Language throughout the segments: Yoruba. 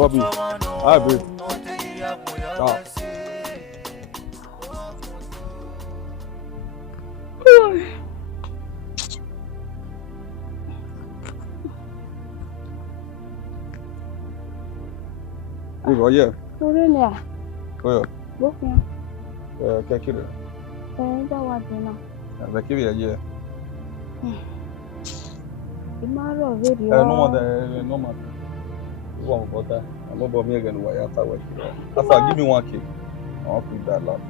Bobby, hi babe. Oh yeah. Oh yeah. Oh yeah. Kakire. That was enough. Becky, yeah. Tomorrow video. No matter. One about that. I'm about me again. Why after what? After give me 1K. I'll put that last.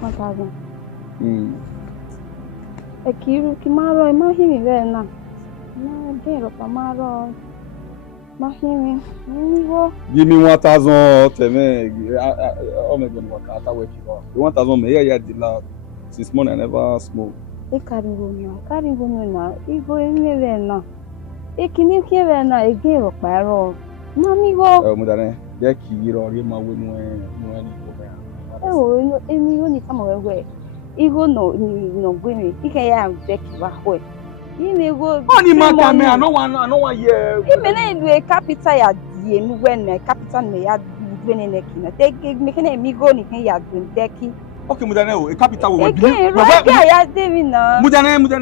1,000. Akiru tomorrow. I'm not hearing there now. No, get up tomorrow. Not hearing. Give me 1,000. Tell me. Oh my God, what after what you want? 1,000. Me yeah the last. Since morning I never smoke. Carry now. Go anywhere now. Ekini kiwe na ege oparo. Mami go. Mudane, Becky ro ri ma we no ani go no emi yo ni kama wewe. Igo no gwe mi. Ike ya Becky wa ho. Ime go. Oni maka me I no wan hear. Ime na edu capital ya die nu when capital me ya du ne neki na. Take me kene emi go ni ken ya du Becky. Okay, Mudane, a capital will be. Mudane,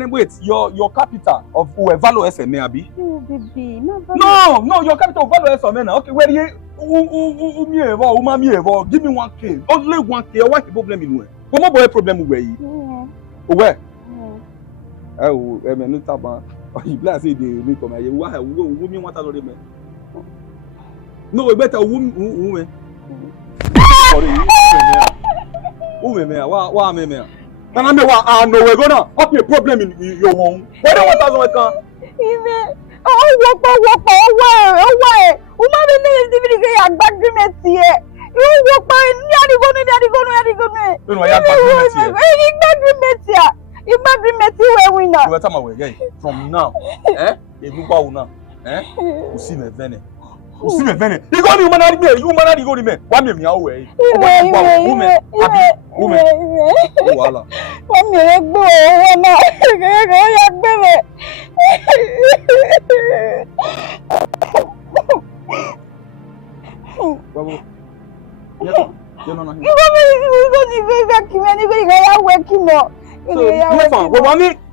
wait. Your capital of Value SMA, Abi? No, your capital of Value SMA. Okay, where you give me 1K. Only 1K. What's the problem in where? What boy problem where you? Where? Oh, I mean, not about. You blast it. They come here. Why? Women want to know them. No, we better women. Sorry. Me, why me? And I mean, no, we're gonna have a problem in your home. Why don't you want to even why? Woman, the agreement here. You walk by from now, if you go now, you see me Benin. You me Benin. You go to humanity, you go to me. Why me away? Woman. Voila. So,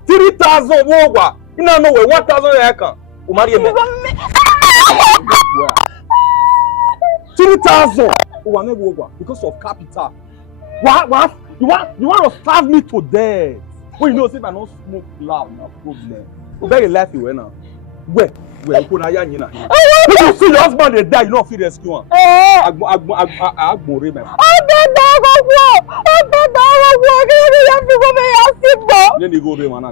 3,000 over. You know, 1,000 acre. Umari me. 3,000 over because of capital. What? You want to starve me to death? Well, you know, if I don't smoke loud, no problem. Very life you now. Where? You see your husband they die, you don't feel rescue one. Then they go be man.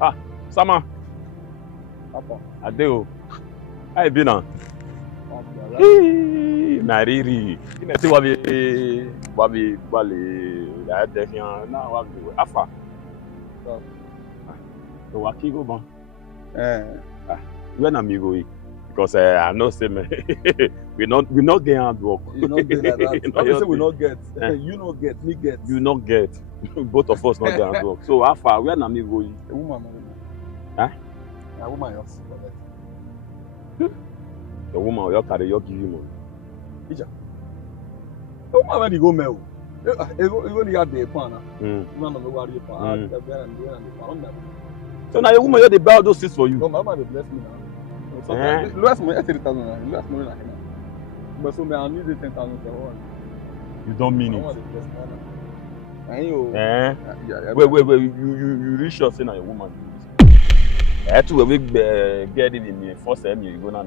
Ah, Sama. Adeo. How you been now? Nariri. Ina ti wabi bale la defian na wabi afa. So waki go bon. When am you going? Because I know say me we not get hard work. You not get like that. Obviously we not get. You not get, me get. You not get. Both of us not get hard work. So how far? Where am you going? A woman. Huh? A woman else. The woman you carry you give you money. Ija. The woman when you go mail. Even you had the pan. Man of the worry pan. So now your woman you dey buy all those things for you. No, my man dey bless me now. Last month I 30,000 naira. Last month like that. But so me I need 10,000 for one. You don't mean it. And you. Wait. You reach your say na your woman. I had to get it in the first time you go now.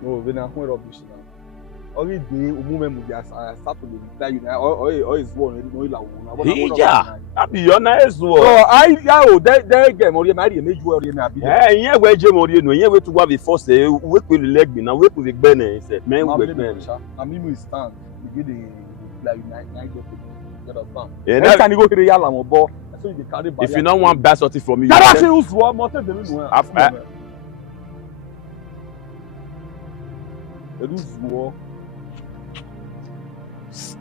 No, when I come rubbish now. Only day woman will start to reply you now. Or is one no la. Yeah. Abi your nice one. So they get more marry me you already na bi. Yen we je more no, yen we to go be first we put the leg bi na we put the Benin say. Men we Benin. Na me we stand. You get the like night get us down. Next time you go to the yalla mo bo. So you carry if you don't want buy something from me, you say who's what more than no.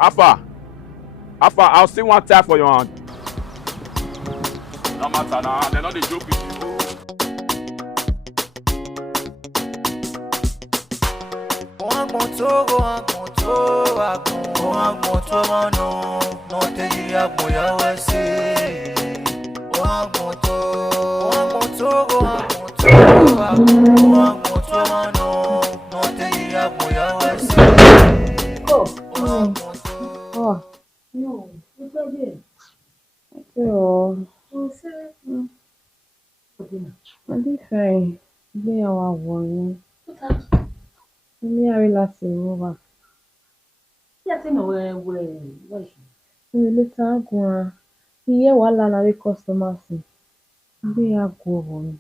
After, I'll see one time for your hand. No matter now, they're not the joke with you. No, what's up here? Yo. What's up? I'm fine. Be our one. What's up? Me I relax over. Yeah, tell me where is she? We later go. Here wala na we customers. Be a go on.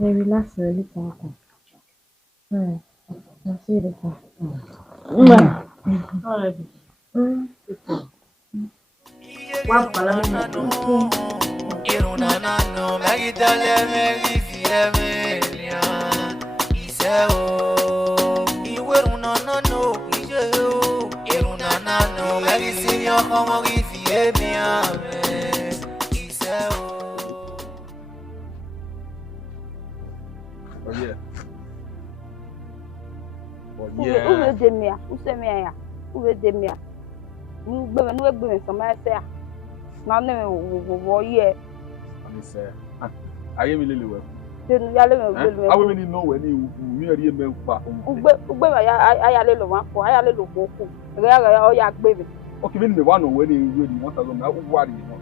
I relax later go. I see you later. Alright. One palabra. Uvbi demia. Nu sama say. Na ne wo ye. I say, I am really well. Then ya le me. I will know when you really me pa. Ugbe ya le lo wa ko, ya le lo boku. Re o ya gbe mi. Okay, when me one when you really 1,000 na worry na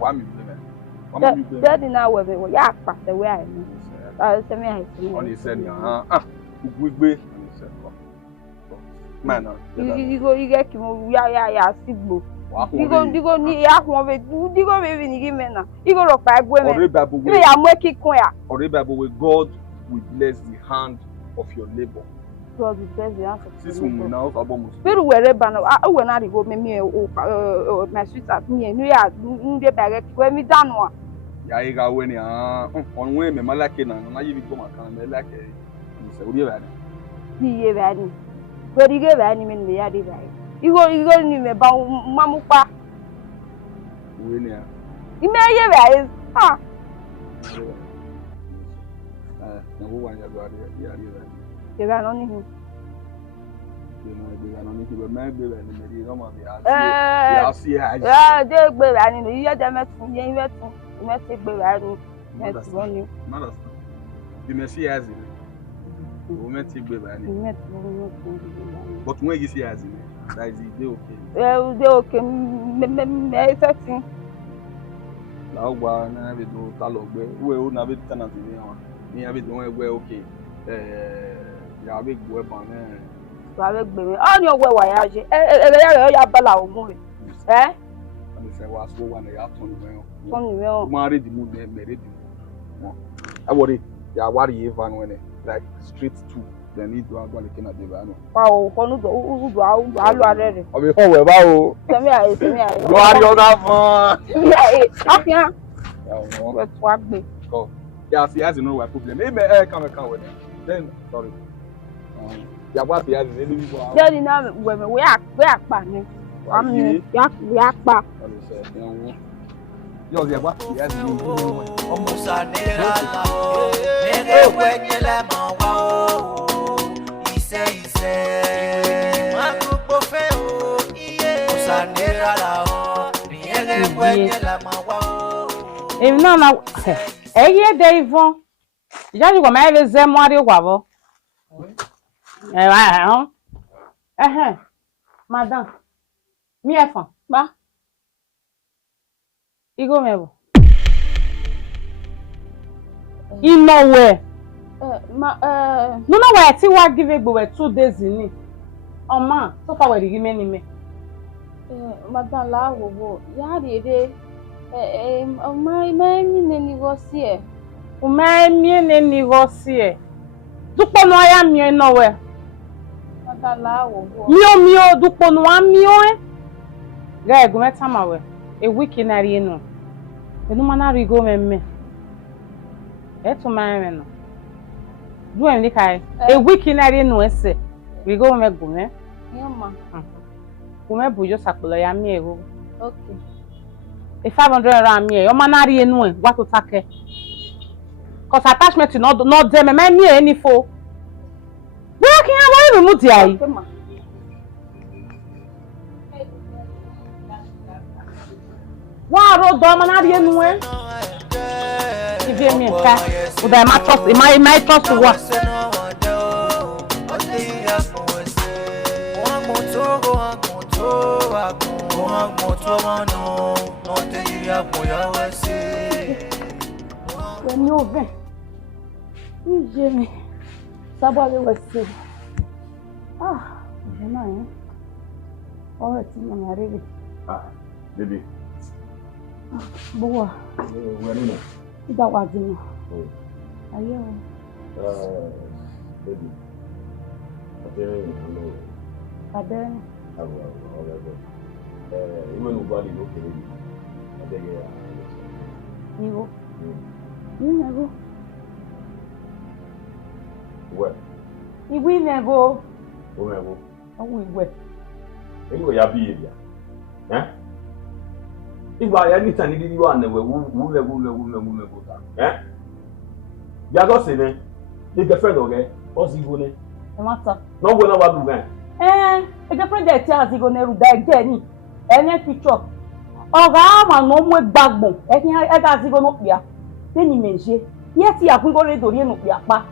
wa me me. Daddy na we me ya pa the way I know. I say me I see. Only said Ugbe. Man, you get him ya sigbo. You go ni ya won be you go be ni give me na. You go rock by gwe me. You ya mo kikun ya. Ore Bible with God will bless the hand of your labor. God will bless the hand of your labor. This one now Ogbomwanyese. Pero were ba no we na go me my sweetheart me no ya ndie direct we mi danu a. Ya iga we ni on we me malake na yi bi go maka me like se ori ba ni. Ni ye ba ni. But you get any men the yard right. Igo ni me ba mamupa. We ni a. Ime ye ba ah. Na wo wan ya do ade ya ade ya. Ke ga no ni hu. You know, they are not making a man be and the no man ya see ha. De gbe ra ni iye de metun ye metun gbe ra ni. Metun ni. Mother. You may see as it. We take be ra ni. But when you see as it, that is it okay. De okay me fefin. La wa na be do ta lo gbe. We o na be tenant ni won. Ni ya be do we okay. Ya be gbo e ban na. Wa gbe mi o ni owo wa ya je ya ya bala o mu re Ani se wa so wa na ya ton ni o ma ready mu na me ready mo I worry ya worry even when like straight to the need to agba le kina de ba no wa o ko nu do alu are re o be fo we ba o semi aye lo ari o ga fun semi aye afian ya o we to agbe ko ya see as no problem e me come we then sorry ya wa see as ni bi bo je ni na we apa ni am ni ya pa yo ya wa see as ni Musanera la o nere kwenye le mawa o ise makupo fe o iye Musanera la o nere kwenye le mawa o Èmi náà na eye de ivon ja ju ko ma be ze mo ari kwa bo madam mi efan ba igo mebo Inowe no we ti wa give egbo we 2 days ni oma so far we give me ni me madam la wo ya de o mai mi ne ni go si e o mai mi ne ni go si e dupo no ya mi no we madam la wo mi o dupo no wa mi o e ga egu meta ma we a week na ri enu enu mana ri go me eto ma no do em kai a week na ri enu ese ri go me gu me yoma ku me bujo sapolo ya mi ego okay e 500 rand mi e o mana ri enu e wa to take cause attachment no dem me mi e ni fo we kin ya wa remove ti ai wa ro do mana ri enu e Vivian me ka o da ma trust my trust wa When you ven Jimmy Sabale was sick. No. Oh, it's not ready. Baby. Boa. When you know. That was it. Baby. Then Even Uvbi go baby. You never. What? We never. Who Oh, we were. Anyway, ya behavior. If I anytime you are never woman. You are not saying you get friend okay? What's he going? No matter. No go na wa do gan. E get friend that tells you go na ru da again. Any picture. Oga ma no mu gbagbo. E ga si go no pia. Teni menje. Yes, ya kun go re dori enu pia pa.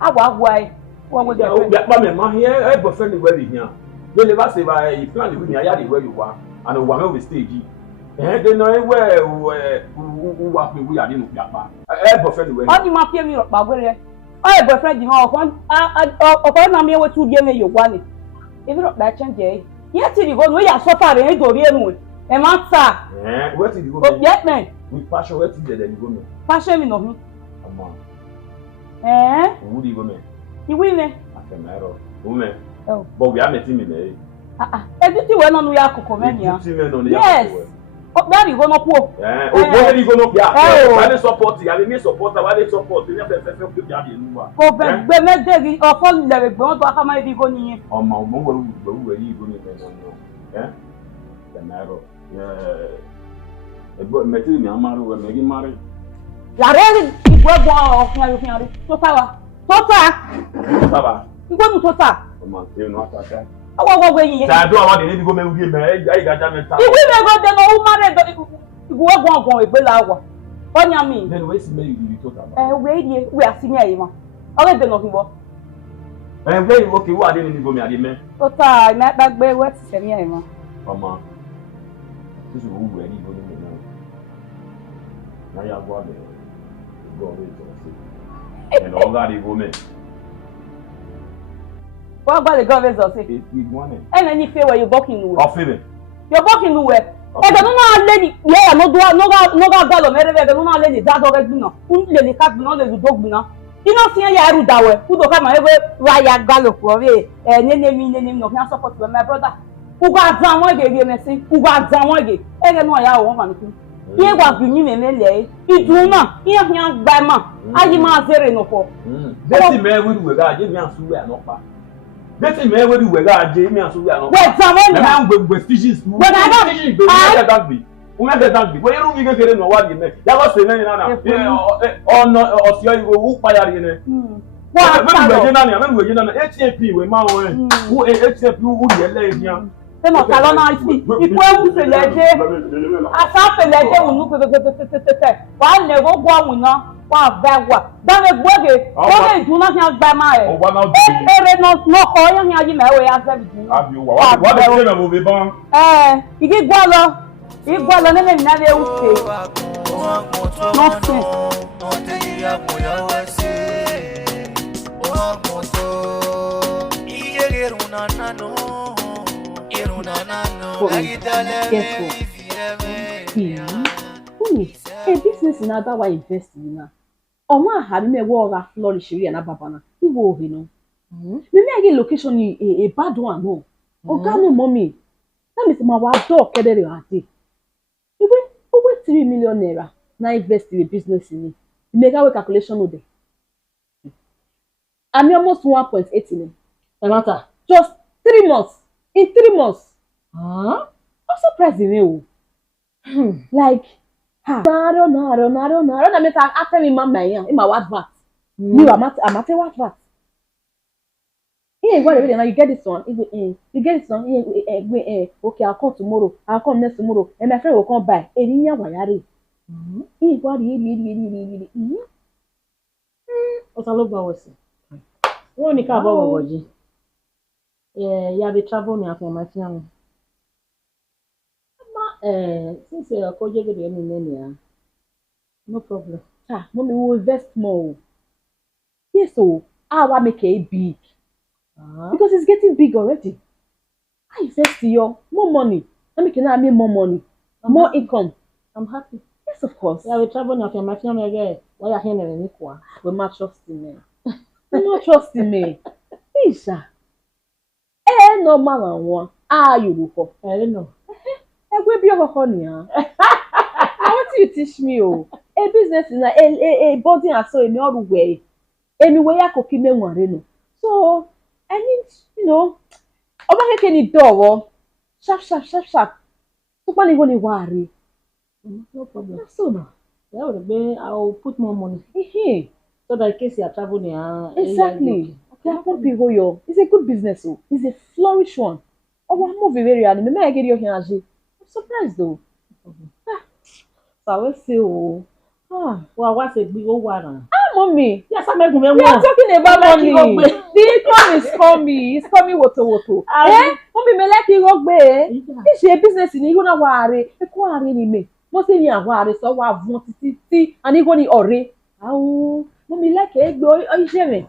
Agwa ai. One with the but me ma here e boyfriend the way here. They never say by you plan the way here the way you are and we are stage. They know where who work me we are in Ubiapa. E boyfriend the way. Only ma pie mi ro pa gwere. O boyfriend di ma o na me we tu die me yo wani. If ro da change e. Yes, you go no ya suffer re dori enu. E ma ta. Where did you go? Oh, yes man. With passion where did you go me? Passion mi no mi. Ama. Who do you go me? You win me. Akenero. Woman. Oh. But we are meeting me there. Editi we no no ya akoko me nia. Editi me no ya. Yes. Where you gonna go? Where you gonna be? Why they support you? I mean, support. Why they support? You never say you are the number. Go back. Be me dey o phone le be on to aka ma go niyan. O ma mo we yi go ni me no. The Nerow. Ebo meti mi amaru we me gi mari. La re igwe gbo okun ari. To ta wa. To ta. Igwe mu to ta. O ma se no ataka. Awo yin. Ta do awon de ni go me wi me ai ga ja me ta. Igwe me go de no mare do igwe gbo egbe la wa. Onya mi. Then we see me you talk about. We die we asimi ayi mo. Owe de no kinbo. Where you okay, what didn't go me at the man? To ta na gbagbe we ti se mi ayi mo. Mama. This is who ready go me now. Now you go there. Go away to see. And all that go me. What about the government of say? It money. And any fear where you walking nowhere. Off it. You're walking nowhere. E do no lady, yeah, no ga galo mere be no lady that do get no. Un le ka no le do gbina. You know see ya ru dawe. Who do come ewe wa ya galo for we. Nene no can support my brother. Who ga zan won gege me sin. Who ga zan won ge. E ge no ya wo ma mi. Ye gwa bi mi me le. Idun na, ye hian gba ma. Ayi ma zere no for. Deti me we ga je mi asu we no pa. Deti me we ga je mi asu we no. We zan won ni. Na ngbe species. We ga that be. Unga that be. We ru mi ge no wa di me. Ya go se na na. Ono osio iwo pa ya ri ne. Wa pa we je na ni, we je na HAP we ma wo. Who HAP who ye le yan. Se mo ta lo na isi. Ipo ewu se le je. Asa se le je unu pe. Wa le go gbo awun na. Wa ba wa. Da me gboge. O le dun na kan gba ma e. O wa na du. Ere no ko yan yan yi me we ya se bi. Abi o wa de na mo be ban. Igi gbo lo. Igbo lo nene na le use. Nothing. A business in other way invest in na. Omo ahari me wo ga flourish ri na baba na. Iwo ohe no. Me me location a bad one no. Oga no mommy. Na me say ma wa do kedere ati. Over 3 million naira na invest in a business in it. Make our calculation no dey. I'm almost 1.8 million. Just 3 months. In 3 months. I'm surprised in you. Like, naro. Na me ta after me mama yan. In my what VAT. You am at what VAT. Yeah, what now you get this one. You get this one. Okay, I'll come tomorrow. I'll come next tomorrow. And my friend will come by. Erinya wayari. What really. Osalogba wose. Won ni ka ba wo goji. Ya be travel me after my family. Since ko je gede ni nene no problem. Mommy will invest more. Yes, so I will make it big. Because it's getting big already. I invest in your more money. Let me can I make more money, more income. I'm happy. Yes, of course. Yeah, we travel now. My family again. Why are here in Nikwa? We not trusting me. We not trusting me. Isha. No man and one. You look. I don't know. Will be over honey. What do you teach me? Oh, a business is a body and so in all way. Anyway, I could keep me one. So I need, over here any door. Sharp. So when you gonna worry? No problem. So now. Yeah, I'll put more money. So that in case you are traveling, exactly. Okay, it's a good business. Oh, it's a flourish one. Oh, I'm moving very early. Maybe I get your here. I'm surprised though. So I will say, well, what's a big old one? Mommy. Yes, I'm making we are talking about money. The income is coming. It's coming woto. Mommy, me like you go. This is a business in you gonna worry. E ko worry ni me. Mo say ni worry so wa vun titi and you go ni ore. Mommy like e gbo o ise me.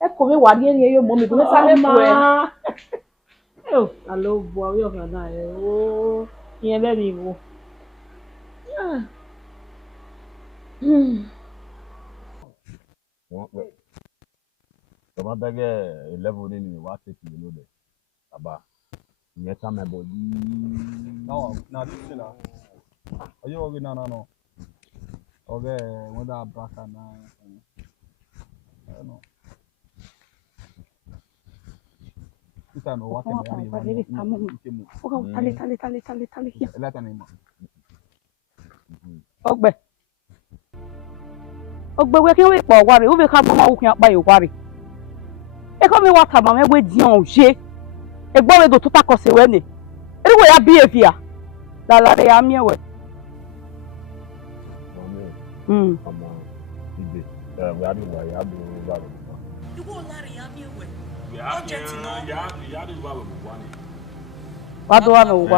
E ko me worry ni yo mommy go me sáré fún ẹ. Hello boy, you can na e. Iyan be mi wo. Tọ́ba bẹ́gẹ̀ 11 ní wá tètè yìí lóde. Bàbá, ìyẹn tá mẹ́bọ̀ yìí. Now, this thing now. Oye oge no. Oge when that braka na. No. This time what can I Tali. Let an name. Ogbe we kin we po wari, we ka mo ma ukun apa e wari. E ko mi wa ta ma me we di on je. E gbo we do to ta ko se we ni. E we ya behavior. La de ya mi we. Ama ibe. We are doing ya do ba. You go la ya mi we. Ya do ba we one. Wa do wa me wo. E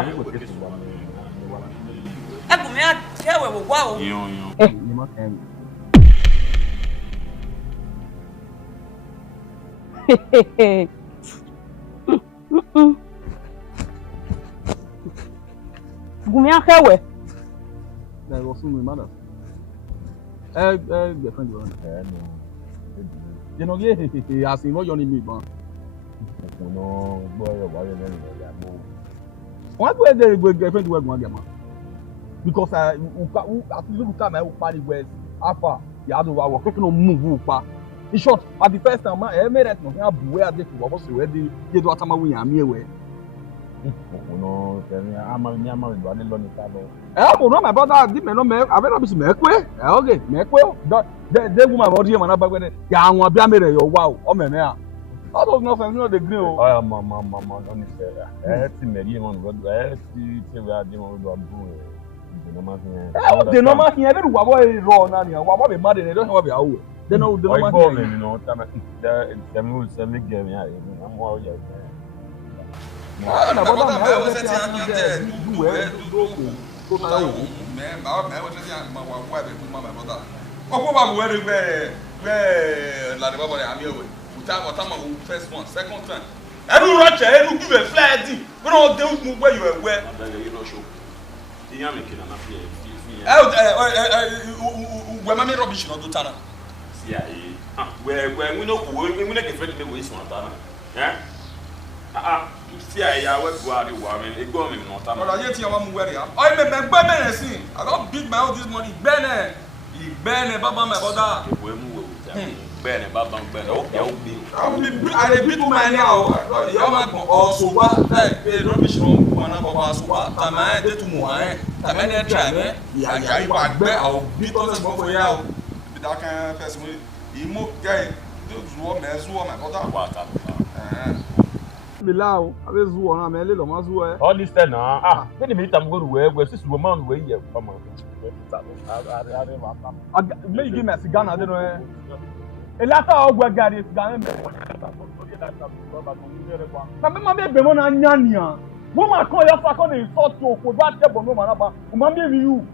bu me a ke we wo wa o. You must end. Gumi akewe. There was some mother. Different one. You know, yeah, I see what you need me, man. No, boy, why you there? What were they girlfriend work one man? Because I look at my party west alpha, the other one was taking on move. In short, at the first time, I made it no where they was already get what I'm away. No, I'm no, my brother did no me. I better be make okay, make well. The woman body man about when ya won bia mere yo wow. O me me a. All those nonsense no dey gree o. Oh, mama, don't say. Ti me ri mon god. Ti we are dey mon do abu. The normal thing, every wa boy raw na ni. Wa boy be mad they don't have awo. They know the normal thing. You know, the rules say me game ya. I'm all yeah. Na brother me I say am there. Do well, do man, I was just my wife and my brother. Oh, Baba, where la de Baba am here with. What time first one, second time. Every Russia, every give a flag. We don't do where you were where. You know show. You am making an appeal. Where my rubbish not do tana. Yeah, where we know we make a friend in the waste one tana. Yeah? See, I work for the woman. It go me not. But I yet you want where you are. I remember Benin. I don't beat my all this money. Benin, Baba, my brother. Benin, Baba, Benin. Okay, I beat my now. You are also what? Hey, rubbish from one of us. What? I'm I did to more. I'm any try. Yeah, you back there. I'll beat us for you. That kind of person. You move guy. Those women, my brother. What? Bilao, avec Zou, on a mêlé le mazou. All this time, when the minute I'm going to wear, this woman way here. Come on. May you give me a cigar? I don't know. A lot of work got it. Mamma, be one on Yania. Woman, call your fuck on the thought to what table no man. Mamma, you,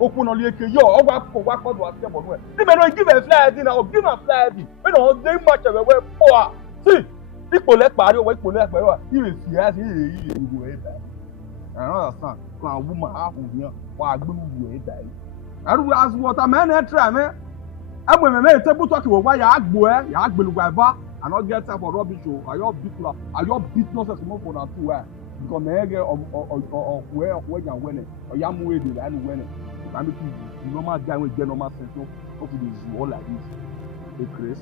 Okunoleke, yo, or what was table. They may not give a flag dinner or give a flag. We don't do much of a way for. See. People let party away, people let party. He is yes, he go away back. I understand. A woman half of here, why go away back? I do ask what a man had try, man. And when I made a table talk about why I go, I will go back and not get up for rubbish. Are your big are your business as more for that too? Because mega or where you're winning, or young way to and winning. I'm a normal guy with normal sense. How to do all like this? A Chris.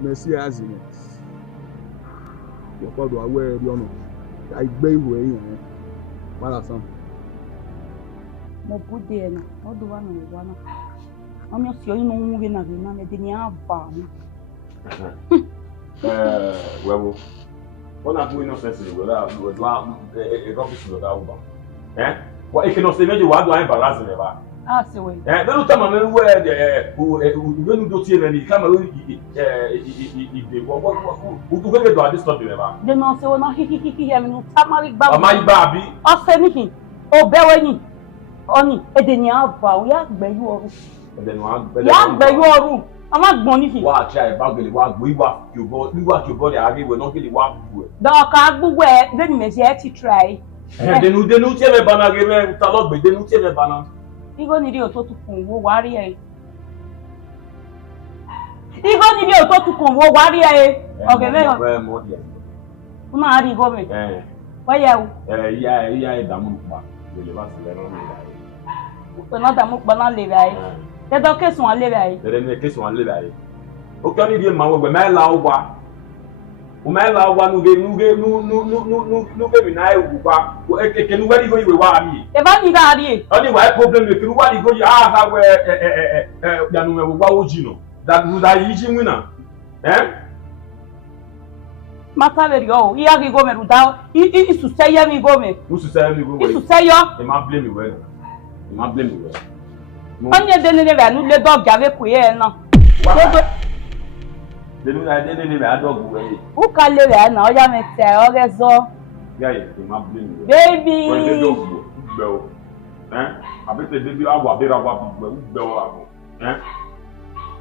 Merci as in it. Your father aware of your I gbé ìwé yẹn wàhálà sàn. Mo bude na, o do wa no wa na. O mi si oyin no nwu na bi na me de ni aba mi. Well, what I'm doing no sense we do a rubbish with that Uber. What if you not say maybe what do I embarrass me ba? Ah, se we. Don't tell me where the when do see me come who go get do this stuff never. They no say we no hi me no tamari gba. Am I baby? O se ni hin. O bewe ni. Oni e de ni aba o ya gbe yu oru. E de no agbe. Ya gbe yu oru. Ama gbon ni hin. Wa try bagele wa gbo iwa ki body ari we no gele wa gbo. Do ka gbugbo e de ni me se e ti try. Denu tie me bana ge me ta lo gbe denu tie me bana. Igo ni ri o to tukun wo wa ri e. Igo ni ri o to tukun wo wa ri e. Okay me. Mo dia. Una ri go me. Wa ya o. Ya e damu pa. le va se le non o na da mo pa na le rai te do ke sun ale rai le ne ke sun ale rai o kan ni die ma wo gbe ma la o wa o ma la o wa nu ge mi na e wu pa o ke nu wa di go iwe wa mi e ba ni da ri o ni wa problem ke nu wa di go ya ha we ya nu we wa o ji no da nu da yi ji mu na mata veri o ia ki gome ruda isu seya mi gome isu seya e ma blame we onye de ne ba nu le dog ave ku ye na de nu na de ne ba dog we u ka le ba na o ya me te o ge zo ya e ma blame we baby o de dog gbe o abi te baby awa be ra wa gbe o gbe o ago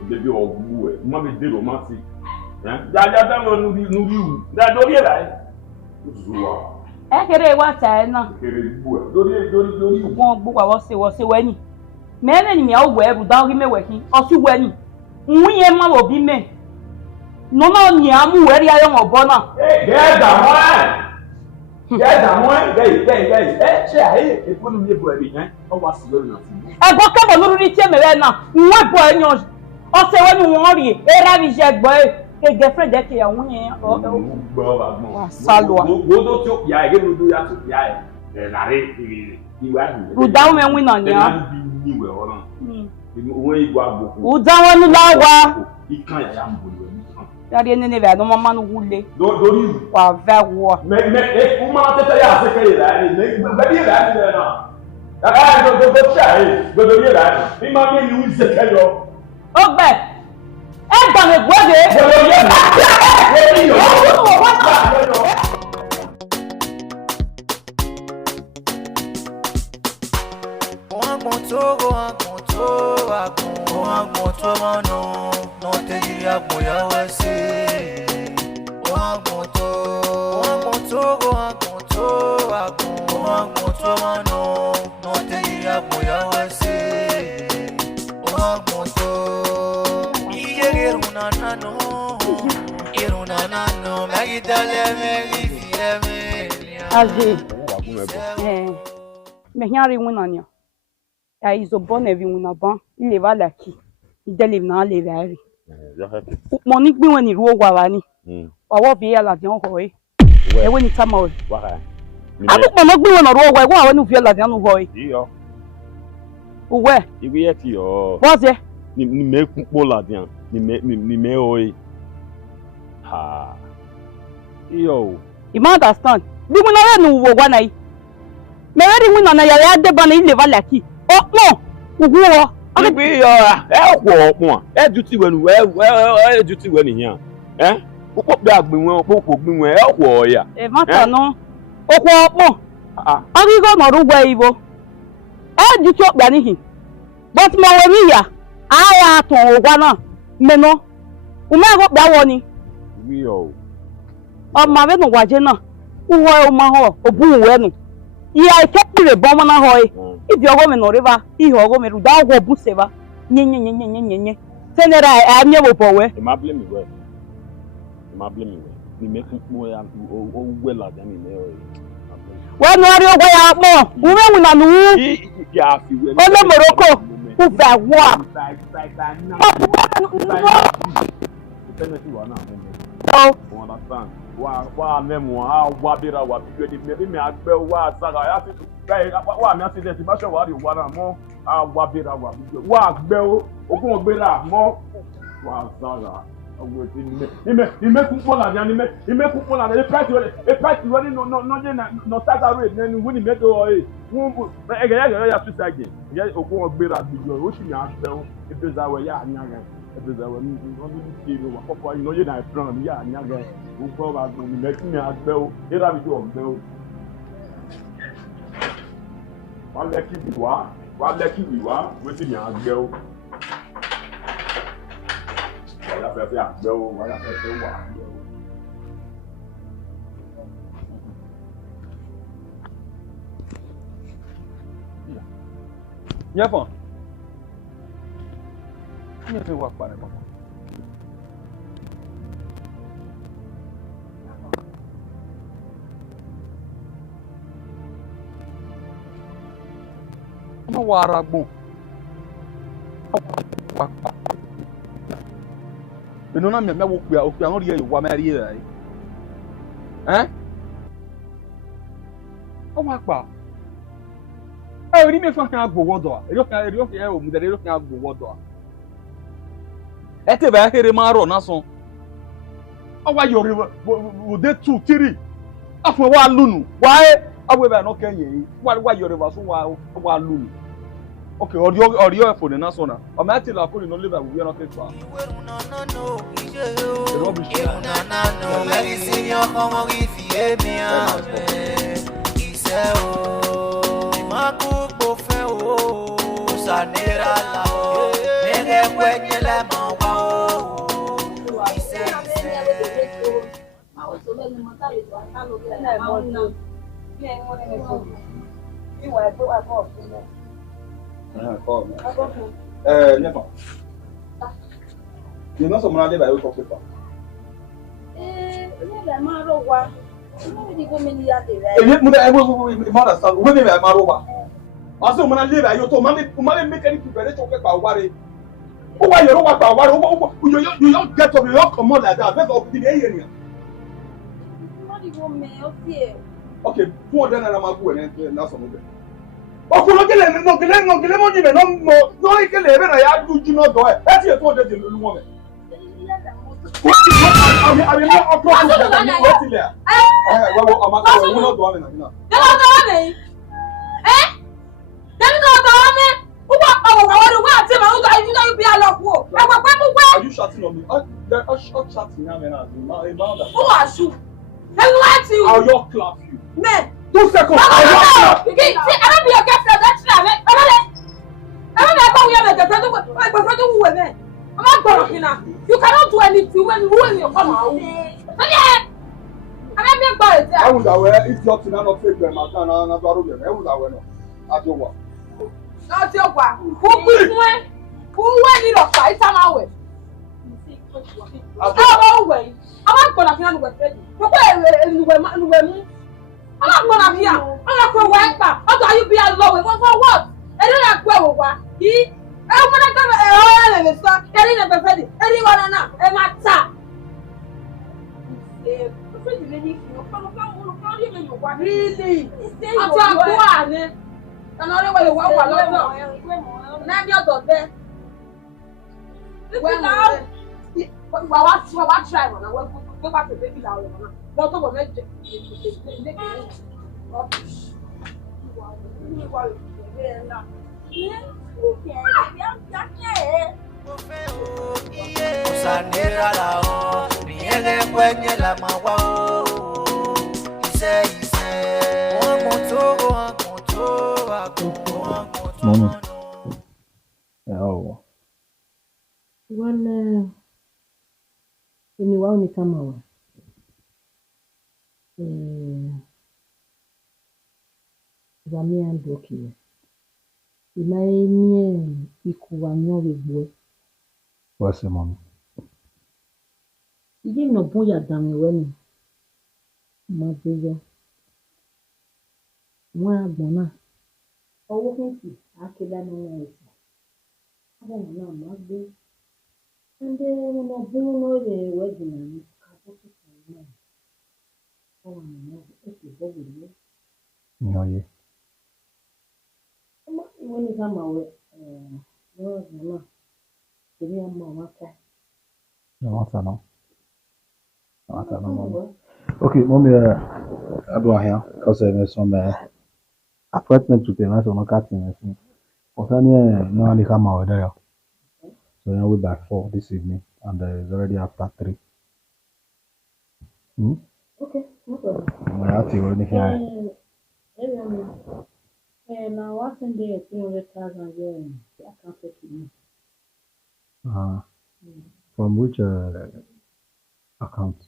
baby o gbu e mo me de romantic ya da mo nu ri u da do ri la zuwa e kere wa ta na kere gbu e do ri won gbu wa wo se we ni me ne ni mi a wo e ru da ori me we ki o si we ni nwu ye ma wo bi me no ni amu we ri ayo mo bo na get da mo gay che ai e ko nu ye bo e bi o wa si lori na ti e go ke bo nu ri tie me we na nwu bo enyo o se we ni won ri e ra bi je gbo e girlfriend de ke awon yen o gbo ba gbon salwa wo do ti o ya e do ya ti ya e la re iwa ni ru da me win na ni a bi ni we o na won igwa agbo u da won nu lawa ikan ya mbo ni yari ne be no mama nu wule dori wa ve wo me o ma tete ya se ke la ni be bi la ni na do chai do ri la ni ma mi ni se ke yo o gbe e gba me gbode no te diría voy a decir no te diría voy a decir y llegué una nano me quítale me quítale aje me nyari wina nya ya izo bon evi wina ban ile va la ki idele na le vari mo ni gbe woni ruo wa wa ni owo bi ya la di on ho e we ni tama o abu mo gbe wona ruo wa e wa ni fi la di anu ho e iyo uwe iwe ye ti o bo se ni me kunpo la di an ni me o e ha iyo you understand bi mo na re nu wo wa na yi me re wina na ya de ban ile va la ki o mo uwo Agbe yo e kwo opon e duty wenu e duty wenu yan popo pe agbin popo gbin won e kwo ya e mata no okwo opon agigo no rugwe ibo e duty ogba nihin but mo we mi ya aya tun ogwa na meno o me go gba wo ni wi yo o ma be no waje na uwo o ma ho obun we nu iya ikepire bo mo na ho e ibi ogo me no river ihe ogo me ruda ogo buseba nye senera anye wo powe e ma blame me ni me mo ya o we la dan ni me o we no ari ogo ya mo uwe wu na nu ya fi we o le morocco u fa wa o understand wa memo wa bira wa bi de me agbe wa saga ya fi wa mi accident ba so wa ri wa na mo wa bira wa bi wa agbe o ogun ogbera mo wa saga owo ti ni me ku pola ni me ku pola e price we no je no saga rate ni we ni me do o e won ya tu sage ya ogun ogbera bi o si ni agbe o e beza we ya anya gan ebeza we ni ti ro wa popo yin no ye na plan ya anya gan o ko ba gbon ni me ti mi agbe o e ra bi do ogbe o wa leki bi wa we ti mi agbe o wa fe agbe o wa fe wa agbe o Nyafon ni fe wa pare papa no waragbon. You know na me okua no re you wa me re eh. Eh? O wa pa. Eh, ri me fa kan agbo wodo. Eri o kan o mu de eri o kan agbo wodo. Ete ba here ma ro na so. O wa yori wo de 2 3. Afun wa lunu. Wa e awe ba no kan yin. Wa yori ba so wa lunu. Okay, audio for the national. I'm at the Akoli no live we are not take far. Never. You know someone there by your paper. Okay, 200 naira ma go and na so mo be. Okulogele no gele mo ni me no ikele be na ya duju no do e. E ti e 200 de lu mo me. I mean not approach that what is there. Well, amaka we no do am na. They don't do me. Eh? They don't do me. Who wa we ati ma you know be aloku. E wa pe mu we. Are you shouting on me? I'm shouting now man. Who was you? They want you. I'll your clap you. Man. 2 seconds. I don't be your girlfriend. That's not it. I don't know we have a girlfriend. My boyfriend who women. I'm not going to you cannot do anything when you come out. Yeah. I'm not going to. I was aware if you're not fake them, I can't not problem. I was aware no. At your work. Not your work. Who went in of fight time away? I'm away. I'm not going to find with Becky. I'm not gonna be. I'm not gonna work back. How do you be alone? For what? I don't have to work. He. I'm gonna come. I'm gonna start. Getting a perfect. Anyone now? I'm not sad. Really? I'm trying to go on. Another way to walk along. Now you're done there. Well, now. What try? I want to go back to baby now. Not over next day. Oh. When anyone come out. Zamia ndoki. Imaye ikuwanyo wegwe. What's the mom? Ije no boya dami weni. Mabeyo. Mwa agbona. Owo kinti akela no esi. Abo na magbe. Ande no bunu no le wedina ni kapotu na. Oh no, esi bobu ni. No ye. When you come away, no, give me a mama. No, I don't know. Okay, mommy, I do here because there's some appointment to pay. So no cutting. Osanya, no one come out there. So now we're back 4 this evening, and it's already after 3. Okay, no problem. My auntie already here. Now what's in there? 300,000 yen. I can't take it. From which account?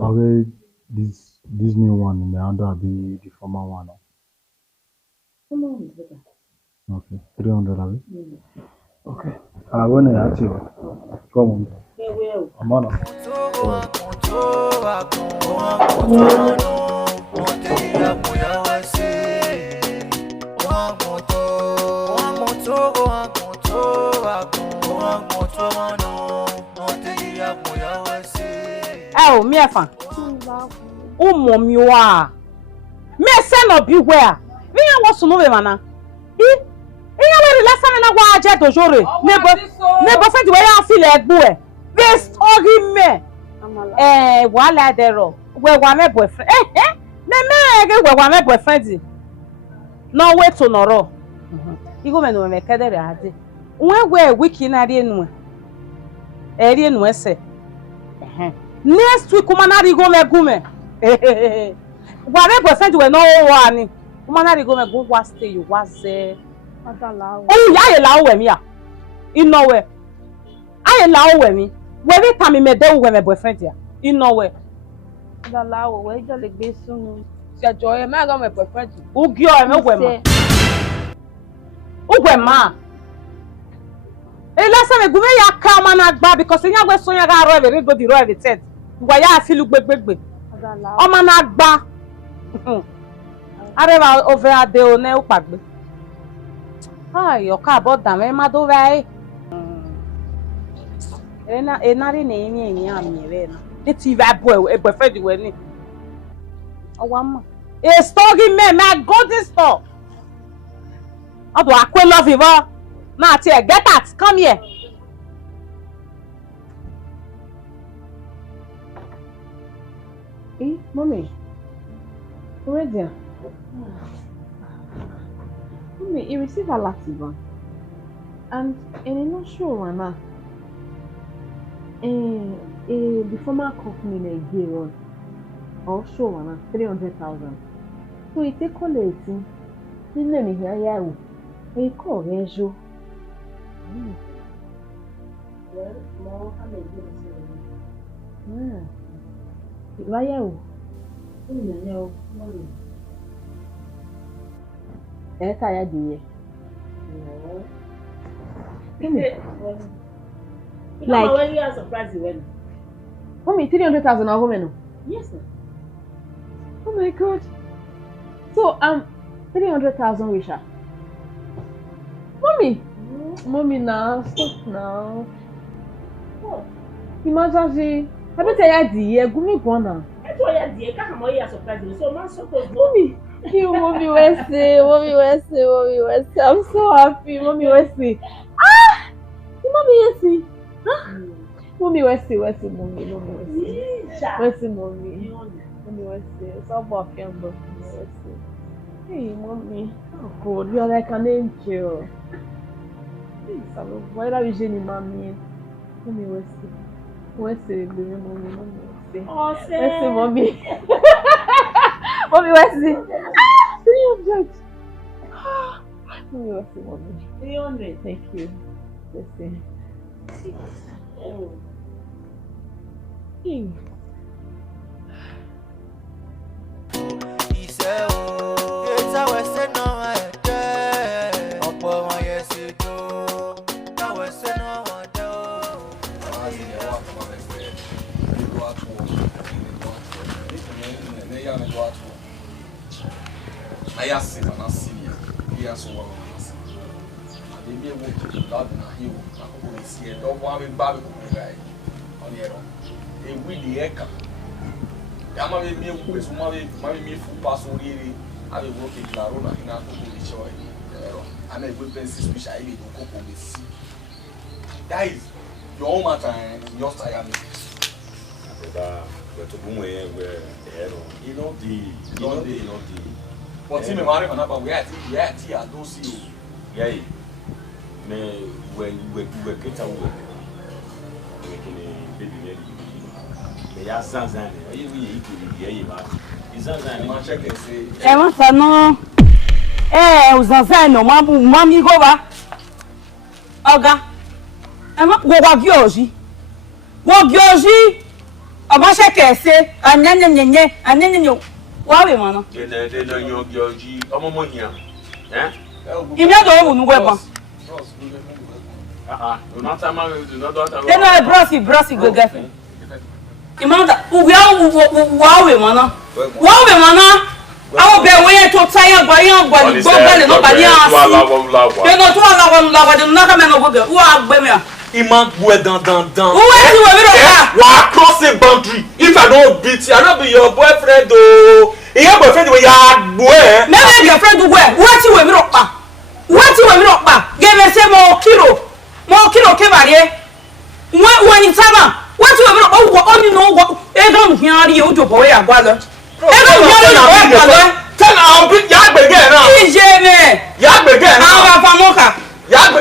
Okay, this new one in the under be the former one. Come on, better. Okay, 300 of it. Okay. When I ask you, come on. Yeah, well. I'm on. Oh, me fan. Mom, you are. Me send up you where? Me was to know him, Anna. Last time I was at the jury. Never said where I feel like boy. This talking me. While I there, where one my boyfriend. Where one my boyfriend. No way to Nerow. You go and make a day. Where wiki na rienwe. Rienwe se. Next week kumanari go me gume. Whatever percent we no one. Kumanari go me go was stay you was there. Oh ya allow we ya. In nowhere. I allow we. Every time me dey with my boyfriend here. In nowhere. Allow we just like this soon. Se joy me go my boyfriend. Ugyo me we ma. Ugwe ma. Last time gume ya kama na gba because nya gbe so ya ga ro every go di ro every tet. Gwa ya Efilo gbegbe. O ma na gba. Areva over ade o ne upagbe. Ai, o ka bo da me ma do vai. Enari na enyi ami re na. Eti va boy e boyfriend we ni. Owa ma. E story me my golden store. Odo akwe love you. Now, get that. Come here. Eh, mommy. Already. Mommy, you received a lativa. And you're not sure, Anna. The former company they gave us. Or sure, Anna, 300,000. So you take all the thing. You know me here, yeah. You call Rejo. Well, more how many years? Why you? No, Tired dear. No. Like when you are surprised when? Mommy, 300,000 of women. Yes, sir. Oh my God. So 300,000 wisha. Mommy. Mommy now, stop now. What? Imagine, I bet I dear, go me go now. That's why I dear, can't you are surprised? So man, so good. Mommy, you mommy Wesley, mommy Wesley, mommy Wesley. I'm so happy, mommy Wesley. Ah, mommy Wesley. Huh? Mommy Wesley, Wesley, mommy Wesley. Wesley, mommy. Mommy Wesley. So happy, mommy Wesley. Hey, mommy. Oh God, you are like an angel. Why are you saying mommy? Mommy Wesley. Wesley, baby, mommy Wesley. Oh, Wesley, mommy. Mommy Wesley. 300. Mommy Wesley, mommy. 300. Thank you. Wesley. Oh. Hey. I see and I see here so well. They be able to love na hill. Na ko see e do wa me ba be ko guy. On here. E wi the eka. Ya ma me ku so ma me fu pass ori I be work in la road na ina ko ko show e. And I go pensi special I be go ko be see. Guys, your own matter just I am. But to boom where you know the but me marry man about we are I don't see you. Yeah. Me when we get away. Baby me ya sanzan. You eat ma. Izanzan ma check and say. Ma fa no. Uzanzan no mami go ba. Oga. Ma go gyoji. Go gyoji. Oba check and say anyenyenye. Why we man? They don't your G. Omo here. Eh? If you don't know where. Do not time do not daughter. Then I brush go get. Imanda, we are we man. Why we man? I will be way to tire by your body. Go no body. They not to allow them not come and go. Who are women? Iman boy dan. Who are you? are crossing boundary. If I don't beat you, I don't be your boyfriend though. Your boyfriend wey ya boy. Never girlfriend where? What you we rock pa? What you we rock pa? Give me say more kilo ke barie. When you tama, what you we rock? Oh, only know what? E don't hear you to boy agwa lo. E don't hear you agwa lo. Tell I'll beat ya begin now. Ije Ya begin now. Ava famoka. Ya be.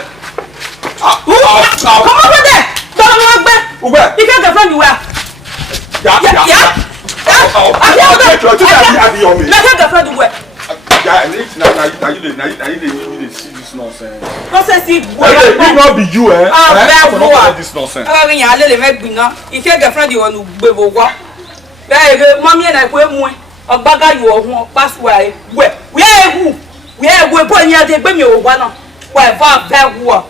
Come over there. Don't walk back. Where? You can't girlfriend you where? Yeah. Let her girlfriend where? Yeah, now you see this nonsense. Nonsense. It not be you, eh? This nonsense. I mean, I let him make dinner. If your girlfriend you want to be over, mommy and I will move. A bagger you won't pass where? Where who? Where we put near the baby one? Where far back war?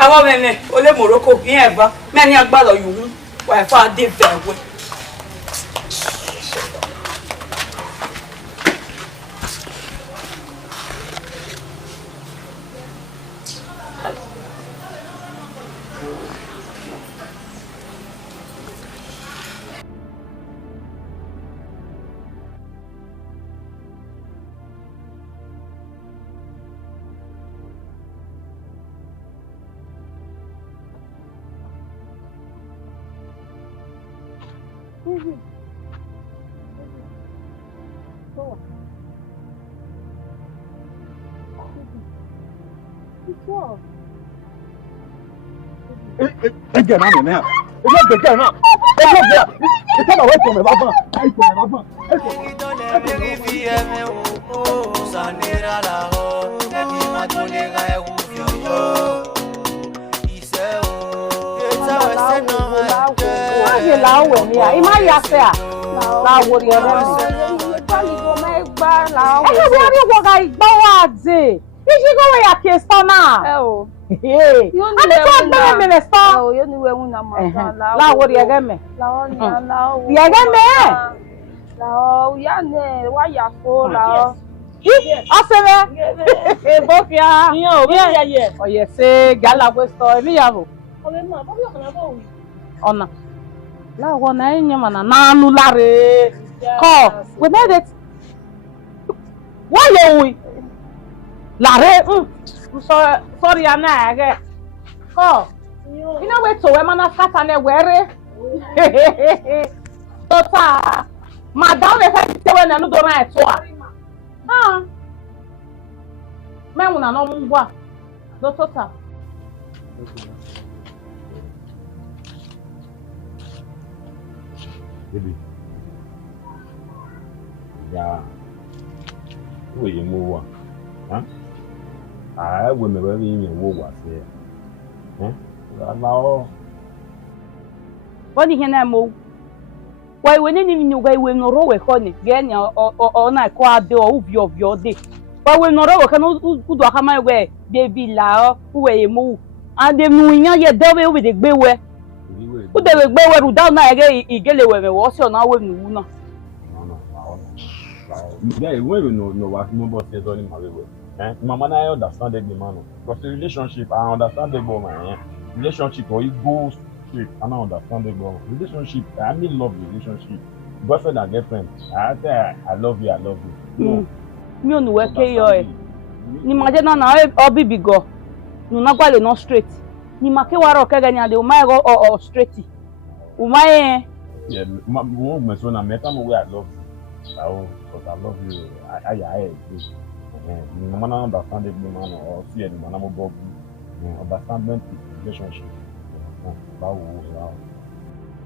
I want me, Ole Morocco, never. Many a bother you. Where far did fair way. Again, I'm in there. It's not the girl now. It's not there. It's not away from me, Baba. Iji go where your case now. Hey. I just want to minister. Oh, you know when I'm La what you get me? La. You get me? La, ya ne, why ya for la? Aseme. Bofia. Yeah. Oh yes, gala we store mi yavo. Ona. La wona enyama na anu lare. Ko, we made it. Why you? Lare, sorry, Anna. Oh, you know where to women are fat and wear. Tota, Madame, if I tell you, I don't know to her. Ah, man, I know what. Tota. Baby. Yeah. Where you move? Huh? I will never be in your war. Allow. What do you know? Why, when any new way will not row a honey, again, or not quite the Uvbi of your day. But when not over, cannot do a hammer way, baby lao, who you move. And the moving yet devil with the beware. Who the beware who down again, he get away, was your now with no. Yeah, when you know what nobody says on my way. Mama, I understand the man. Because the relationship, I understand the woman. Relationship, or it goes straight, and I understand the woman. Relationship, I mean love relationship. Boyfriend and girlfriend, I say I love you, I love you. No. Me on work here. Ni majena na obi bigo. No na gwale no straight. Ni make waro kega ni ade o mai go or straight. O mai yeah, mo me so na me come where I love you. Because I love you. I agree. No man understand the man or see any man about understanding relationship.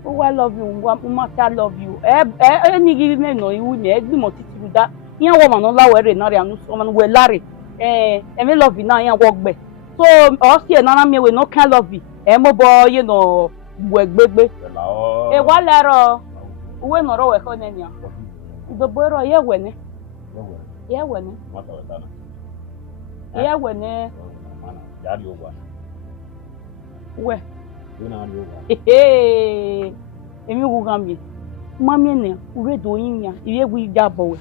Oh, I love you. I love you. Any give me no you me egbi mo titi da. Yan woman no la were na re anu so man we lare. Me love you na yan work be. So o see na me we no can love you. Mo boy you know we gbegbe. Wa lero. We no ro we ko nenia. Do boy ye we ne. Yeah, when yeah, when where? Hey, Emi Wugami, Mammy, read doing ya, you will dabble.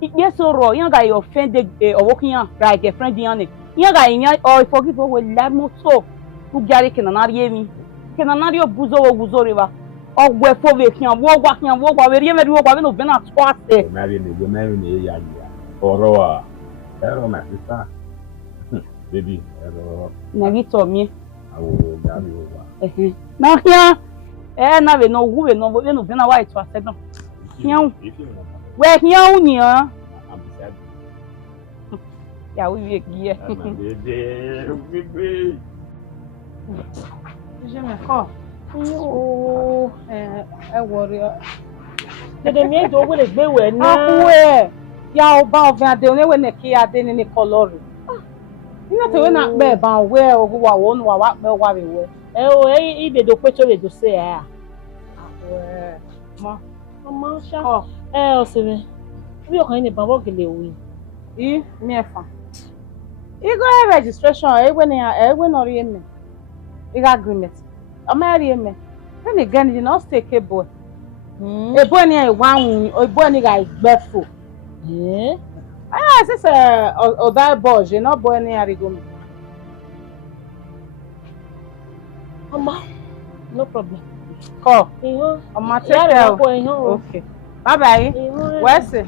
Yes, so raw, young guy offended or walking out like a friend, Yanni. Young guy, or forgive over Lamo so, who Gary can not hear me. Can not your buzo or buzo river. Ogwe for vacation, walk, we never do what no been at twice. Marry me, ya. Oroa. Hello, my sister. Baby, hello. Nagito me. I will grab you over. Now here, now we know who we know, but we no been a white twice. Here, where here, I'm beside you. Yeah, we be here. Baby. Je me crois. Oh, worry. Dede mi do we le gbe we na. Awe. Ya oba oven ade one we ne ki ade ni color. Ina te we na pe ba we ogu wa wo nu wa pe wa we we. O ibe do pe to le do se a. Awe. Mama sha. O se me. Bi o kan ni babo gele wi. Mi efa. Igo registration we no ri eme. Iga agreement. O ma ri eme. When again you no stay ke boy. Ebo ni e wan ebo ni ga igbefo. This is Oda Boje, not boy ni arigo. Mama, no problem. Call. Okay. Bye bye. Where's it?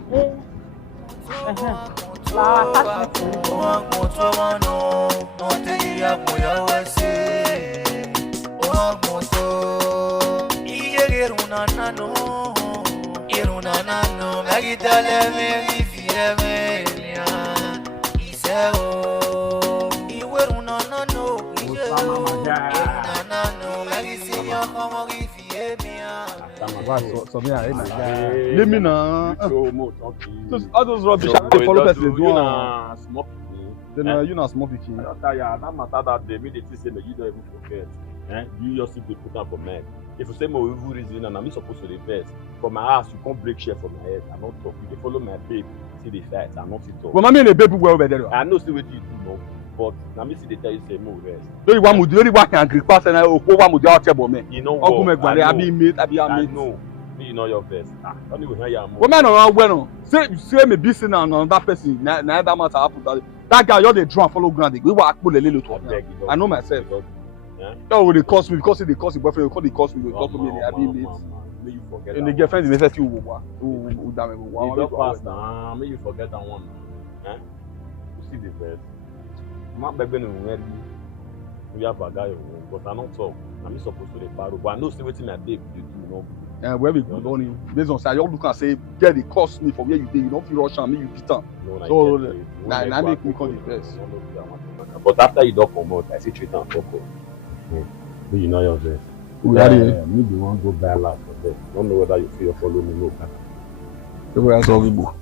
Leave me now. All those rubbish I follow person do. Then you not small pikin. That matter that they made it say you don't even forget. You yourself be put up for men. If you say more evil reason and I'm supposed to reverse from my house, you can't break share from my head. I'm not talking. They follow my babe. See the fight. I'm not talking. But mommy and the baby were over there. I know see what you do, no. But now me see they tell you say more rest. Don't want to do any work and Greek pass and I will want to do about me. You know what? I be made. I know. You know your best. Don't even hear your mouth. Woman around well. Say me busy now on that person. Now that matter happen. That guy, you're the drum follow ground. We were pull a little to. I know myself. That would cost me because they cost the boyfriend. They cost me. They cost me. I be made. And the girlfriend is necessary. Who damn it. You don't pass now. May you forget that one. You see the best. I'm not begging you marry. We have a guy, but I don't talk. I'm supposed to the bar, but I know see what in a day you do, you know. Where we go on based on say you look and say get the cost me from where you dey, you don't feel rush and me you beat am. So now make me call the best. But after you don't come out, I see treat and talk. Do you know your best? We are here. Maybe you want to go buy a lot for them. Don't know whether you feel follow me no better. The way I saw people.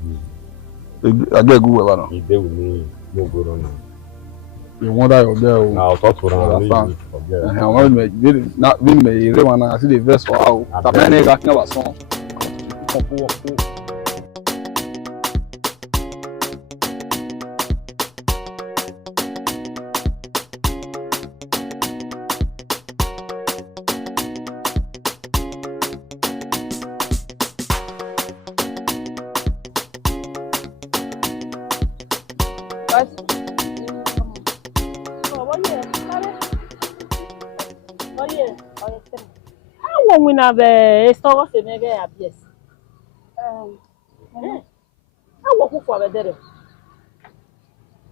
I get good with that. You dey with me, no go on. You want that you're there. Now talk to them. I want me not win me. They want to see the best for how. Tapi ni got never song. We have a store for me. Yes. I work for a better.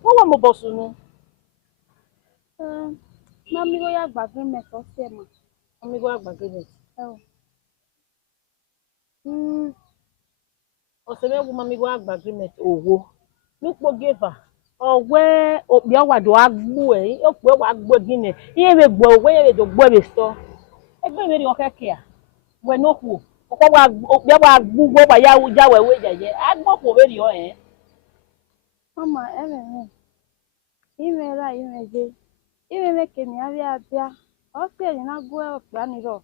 What more boss? Mami go ya agreement o se ma. Mami go agreement. O se me wo mami go agreement owo. Look mo give her. Owe obi awado agbo e, ope wa agbo gine. Iye me gbo owe ye do gbo be store. Egbe me ri o keke a. We no ku. Oko wa obi wa agbo wa ya wo ja we jeje. Agbo ko we ri o Mama, ime ra ime je. Ime me ke ni abia. O se ni na gbo e ope ani ro.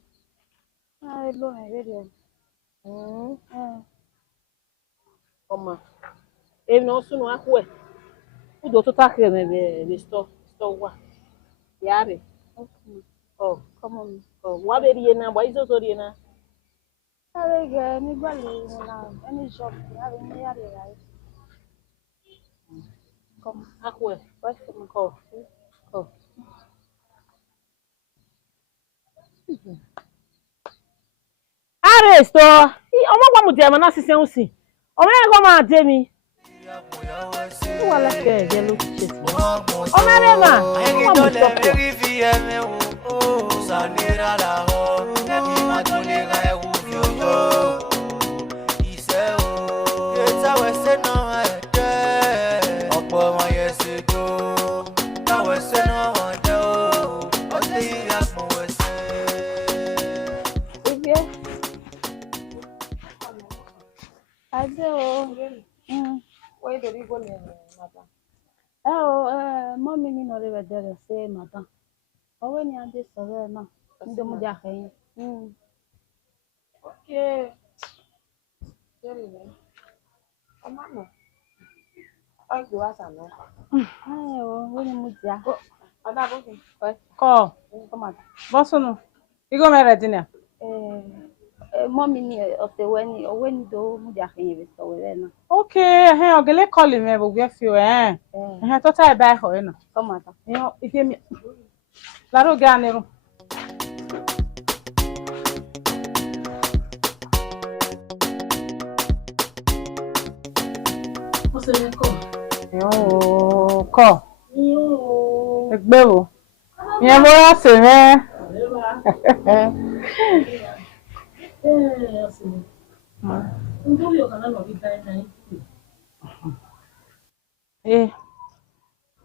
Na lo me we ri o. Mama. E no sunu akwe. Udo to take me be store wa. Yare. Okay. Oh, come on. Oh, wa be ri na, wa izo so ri na. Are ge ni gba le na any shop ya be ni yare right. Come, akwe. Wa se mo ko. Oh. arrest oh. Omo gba mu dem na sisen usi. Omo e go ma de mi. Wala ke je lo chesi. Omo re ma. Omo mu stop. Sanira la ho, ni matulega e uvio. Ise o, yeta wese no ede. Ogbomwanyese do, ta wese no ede o. Ode ya mo wese. Vivian. Ade o. Where did you go, madam? Oh, mommy ni no le vedere se madam. Owe ni ande sore na. Ndo mu ja khayin. Okay. Very well. No. I do as I know. We ni mu ja. Ada boki. Ko. Come on. Bosono. You go me ready now. Mommy ni owe ni do mu ja khayin be sore na. Okay, hey, ogele call me but we feel total buy ho na. Come on. You if you la ro ga nero. Yo, ko. Egbe wo. Yen mo ra se me.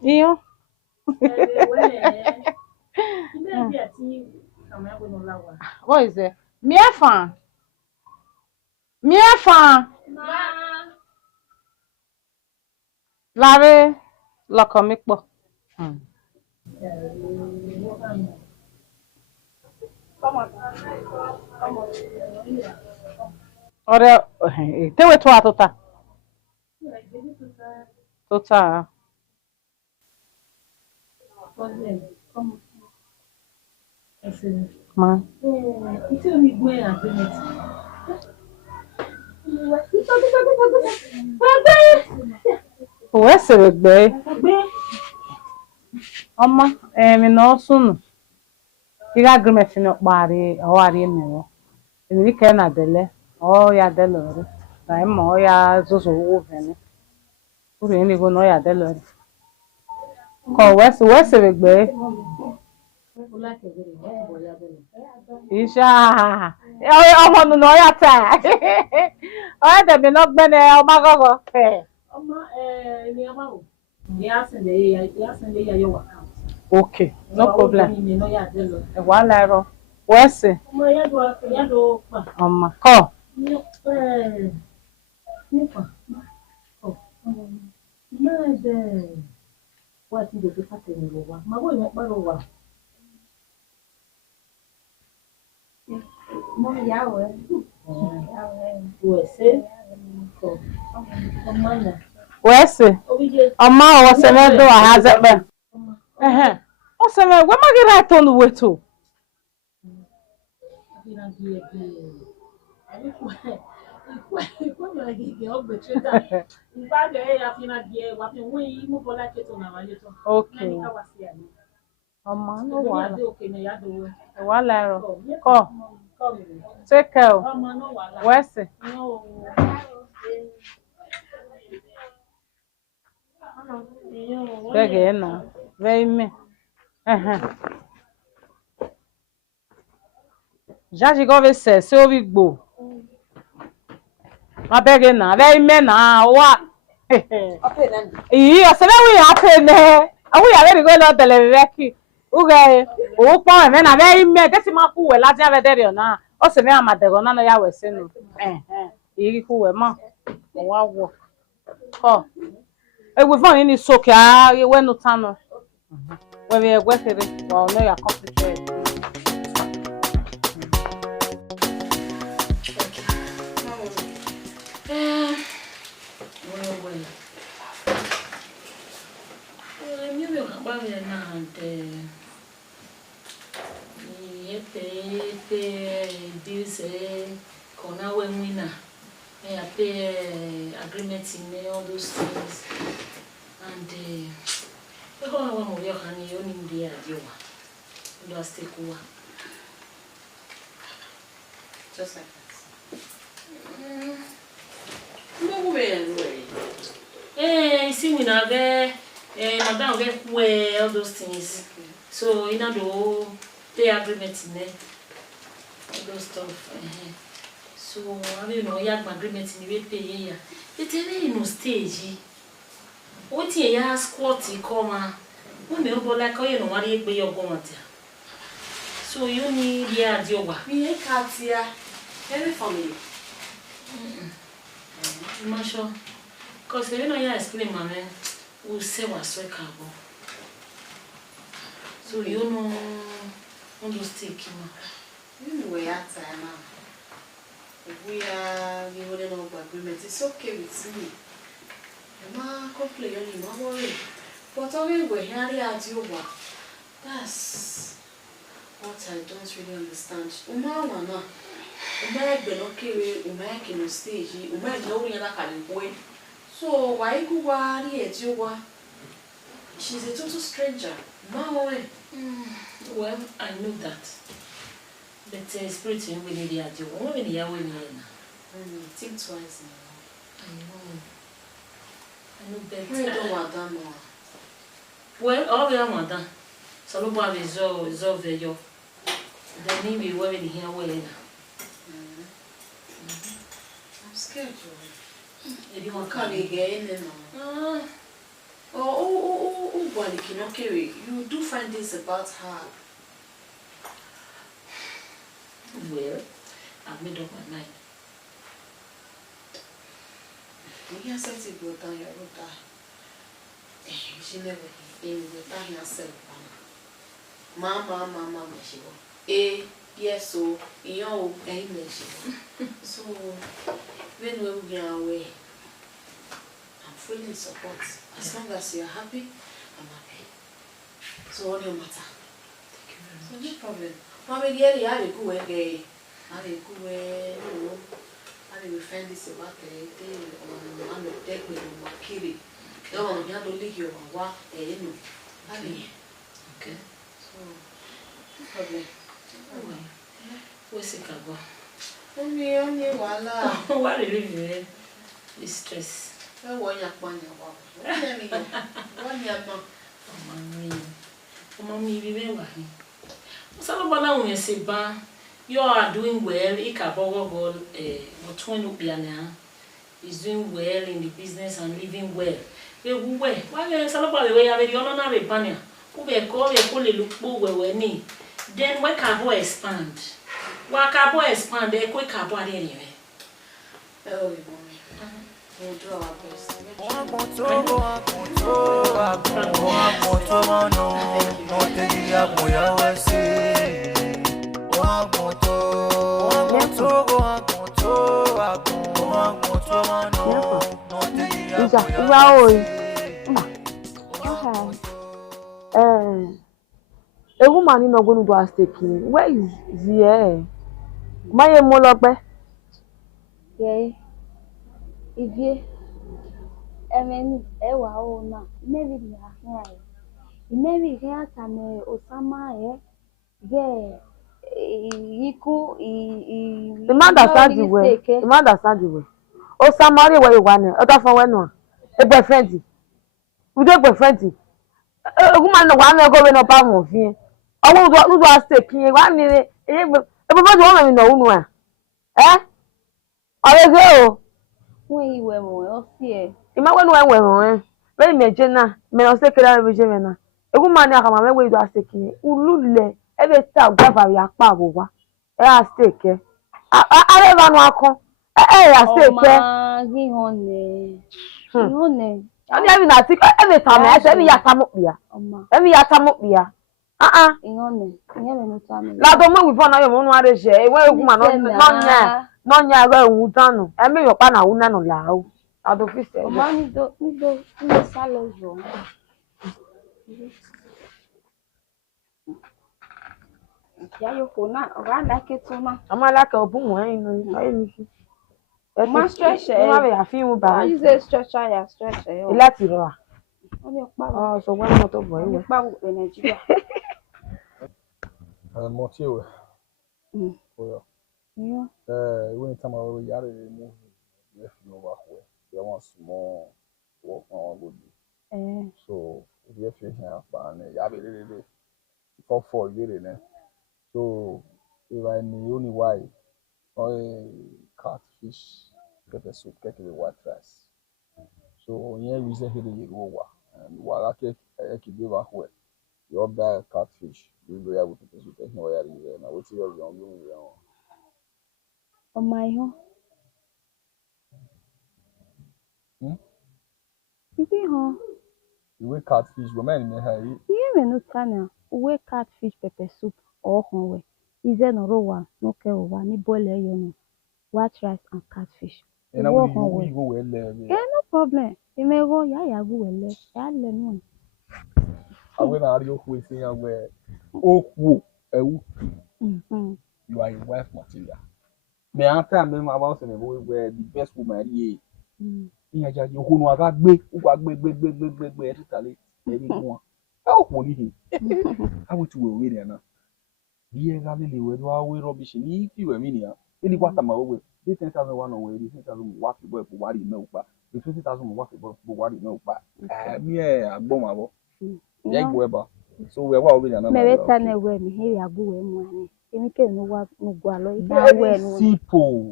Iyo. What is it? Miefan. Lare loko mi po. Ore te we to atota. Tota. Ma. Uwe sere gbe. Oma, mi no sunu. Iga agreement ni opari, awari emewo. Emi ke na dele, o ya dele ore. Na mo ya zozo wo vene. Uri ni go no ya dele ore. Ko we sere gbe. Isha. Omo nu no ya ta. O de mi no gbe ne o ma gogo. Okay, no problem. Walaro. What's it? Call. What is the pattern? My boy, my brother. Where's it? Oma was a man do I has it there. Oh, so where am I right on the way to? Okay. Oma, no wala. Call. Take care. Where's it? Becky, na. Very me. Já chegou a ver se ouvi gbo. Ma Becky na, very me na. Wa. Iya, se we happy ne. Awu ya very go na tele Becky. Uga o pon me na very me. Get ma ku we la ja ve there na. O se me amadego na no ya we se no. Iri ku we ma. O wa wo. Ko. We find any soak ya we no tano. We be egwe kere. Well, no ya complicated. I pay agreements in all those things, and we're going to want to work on your own idea. You just take over. Just like that. No way. See, we now madam wear all those things. Okay. So you know the pay agreement in there, all those stuff. So I don't know, yeah, agreement in the pay here. It's a no stage. What you squat come who may go like you know what you pay your government. So you need yeah, Dioba. Me Katia, every family. I'm sure. Because you know, you explain, my man, who say what's so cabo. So you know, on those take him. You know where at now. We are the holding of agreement. It's okay with me. I'm complain you, I'm worried. But always we're here at your work. That's what I don't really understand. Umawana. Umay be okay, umay can stage, umay no other can boy. So why go worry at you? She's a total stranger. Well, I know that. But spirit in when they are doing, when they are winning. Think twice now. I know better. We don't want that more. Well, all we are madam. So nobody resolve the job. Then maybe we're in here well. I'm scared. If you want to come again, you do find this about her. Well, I've made up my mind. You can say to go down your road. She never came with herself. Mama, she go. Yes, so you so when we are away, I'm fully in support. As long as you're happy, I'm happy. So what do you matter? Thank you very much. So no problem. Mommy, dear, I will go away. I will go away. I will find this about the I'm a deck with my kitty. No, you have to leave your work. Okay. So, no problem. What's it about? Only wala. Why do you be stress? One year, one Mommy, remember him. Salobana when you say ba, you are doing well. Ikabogo Uvbi is doing well in the business and living well. Why Salobana way have you not a banner? Who be call a pull look where we then why cabo expand? Why cabo expand? They quick cabo anyway. Oh, mommy. We'll do our best. A woman is not going to go and stay clean. Where is the my molope? Yeah. If you na maybe maybe here time Osama the man understand the way. The man understand the way. Osama where you want other for when one. A boyfriend. We don't boyfriend. A woman no one go no pa mo fi. Owo do stay clean. One ni e boyfriend woman no unu a. Ọ̀rẹ́ o. When you were more fear. Ima when when me jena me no se kera me je me na. Egu mani aka ma me we do aseki. Ulule e be ta gba ba ya pa agwa. E a stake. Are ba nu akon. Ya stake. Ma gihone. Gihone. Oni abi na tik e be ta me e se bi ya ta mo bia. E bi ya ta mo bia. Gihone. Nye me no ta me. La do mo we for na yo mo nu are je. E we egu ma no nya. No nya ga wu danu. E me yo pa na wu na no la o. Ado fi se. Oma ni do salo jo. Ya yo kona, ora na ke tuma. Ama la ka obu mo yin no ayi ni fi. Ma stretch e. Ma be ya fi mu ba. You say stretch ya stretch e. Ila ti ro. Oni pa. Oh, so when mo to boy we. Pa wo Nigeria. Mo ti we. Oyo. Yeah. When time I yare move Efilo back where they want small work on good. So if you feel here and yabe really for you then. So if I knew only why or catfish pepper soup cake with white rice. So yeah, we say here you go and while I cake give back where you buy catfish, you be able to pepper soup cake no yare now. What's your young On my own. You see, huh? You will catfish, but man, you You may not tell we catfish pepper soup or honey. Is there no raw? No care over ni boil you white rice and catfish. and I will go well there. Yeah, no problem. You may go, yeah, go well. Yeah, no. I will not you who is saying where oh, you are a wife material. Me after me about saying where the best woman ye. Ìyẹn jẹ́ ohun àgbà gbé ẹ̀títàlẹ̀ ẹ̀rí wọn. Báwo kò ní hì? Àwọn tí wọ́n wé rẹ̀ náà. Bí ẹ rálẹ̀ lè wẹ̀ ló wá wé rọ́bìṣì ní ìfìwẹ̀ mí nìyà. Ẹni wá tàmà owó bí 10,000 wà náà wẹ̀ rí 10,000 wá fi bọ́ ẹ̀pọ̀ wárì náà pa. Bí 20,000 wá fi bọ́ ẹ̀pọ̀ wárì náà pa. Ẹ̀mí ẹ̀ àgbọ̀n àbọ̀. Yẹ́ ìgbọ̀ ẹ̀ bá. So wẹ̀ wá òwe rẹ̀ náà. Mẹ̀rẹ̀ tán ẹ̀ wẹ̀ mi, hẹ́rì àbúwẹ̀ mu ẹ̀ ní. Èmi kẹ́ ló wá gbogbo àlọ́ ìyá wẹ̀ nù.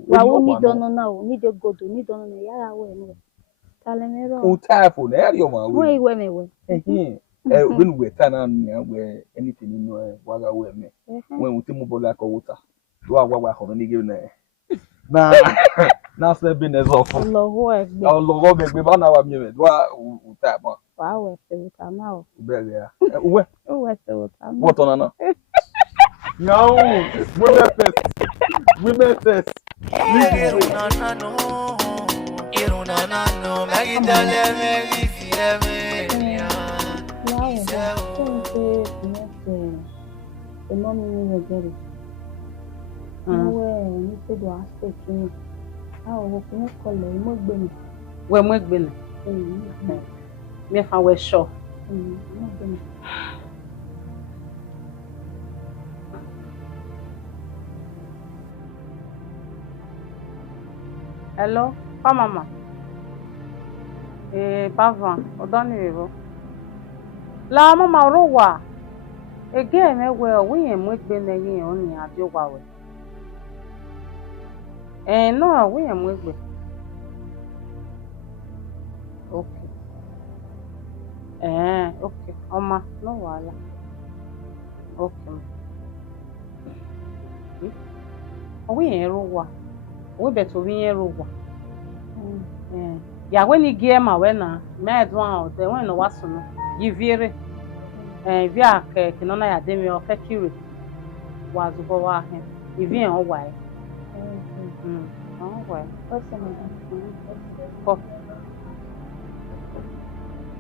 Wà ó ní dáná náà ó ní dé gòdò ní dáná náà yàrá wẹ̀ nù. Talemero. O type na eri o ma we. Where we me we. When we turn on where anything in no waga we me. When we tell bola ko water. Do agwa ho ni give na se business of. Olowo egbe. Olowo egbe ba na wa mi me. Do o type. Wa we se water now. Be ya. We. O we se water. What on na? No, women first. Irunanano, magidale me fieme. The mommy will get it. Nowhere, you said you are speaking. I will not call you. Must be. Where must be? Me if I were sure. Hello, pas maman. Pas vent. On donne le la maman rowa. Again, we am with Benin only at your way. No, we am with me. Okay. Okay. Oma, no wala. Okay. We ain't rowa. We better we ain't rowa. Yeah, when you get my winner, mad one, the one no was no. You very via Kinona Yademi or Kekiri was go out him. Vivian or why? Oh, why? What's the matter?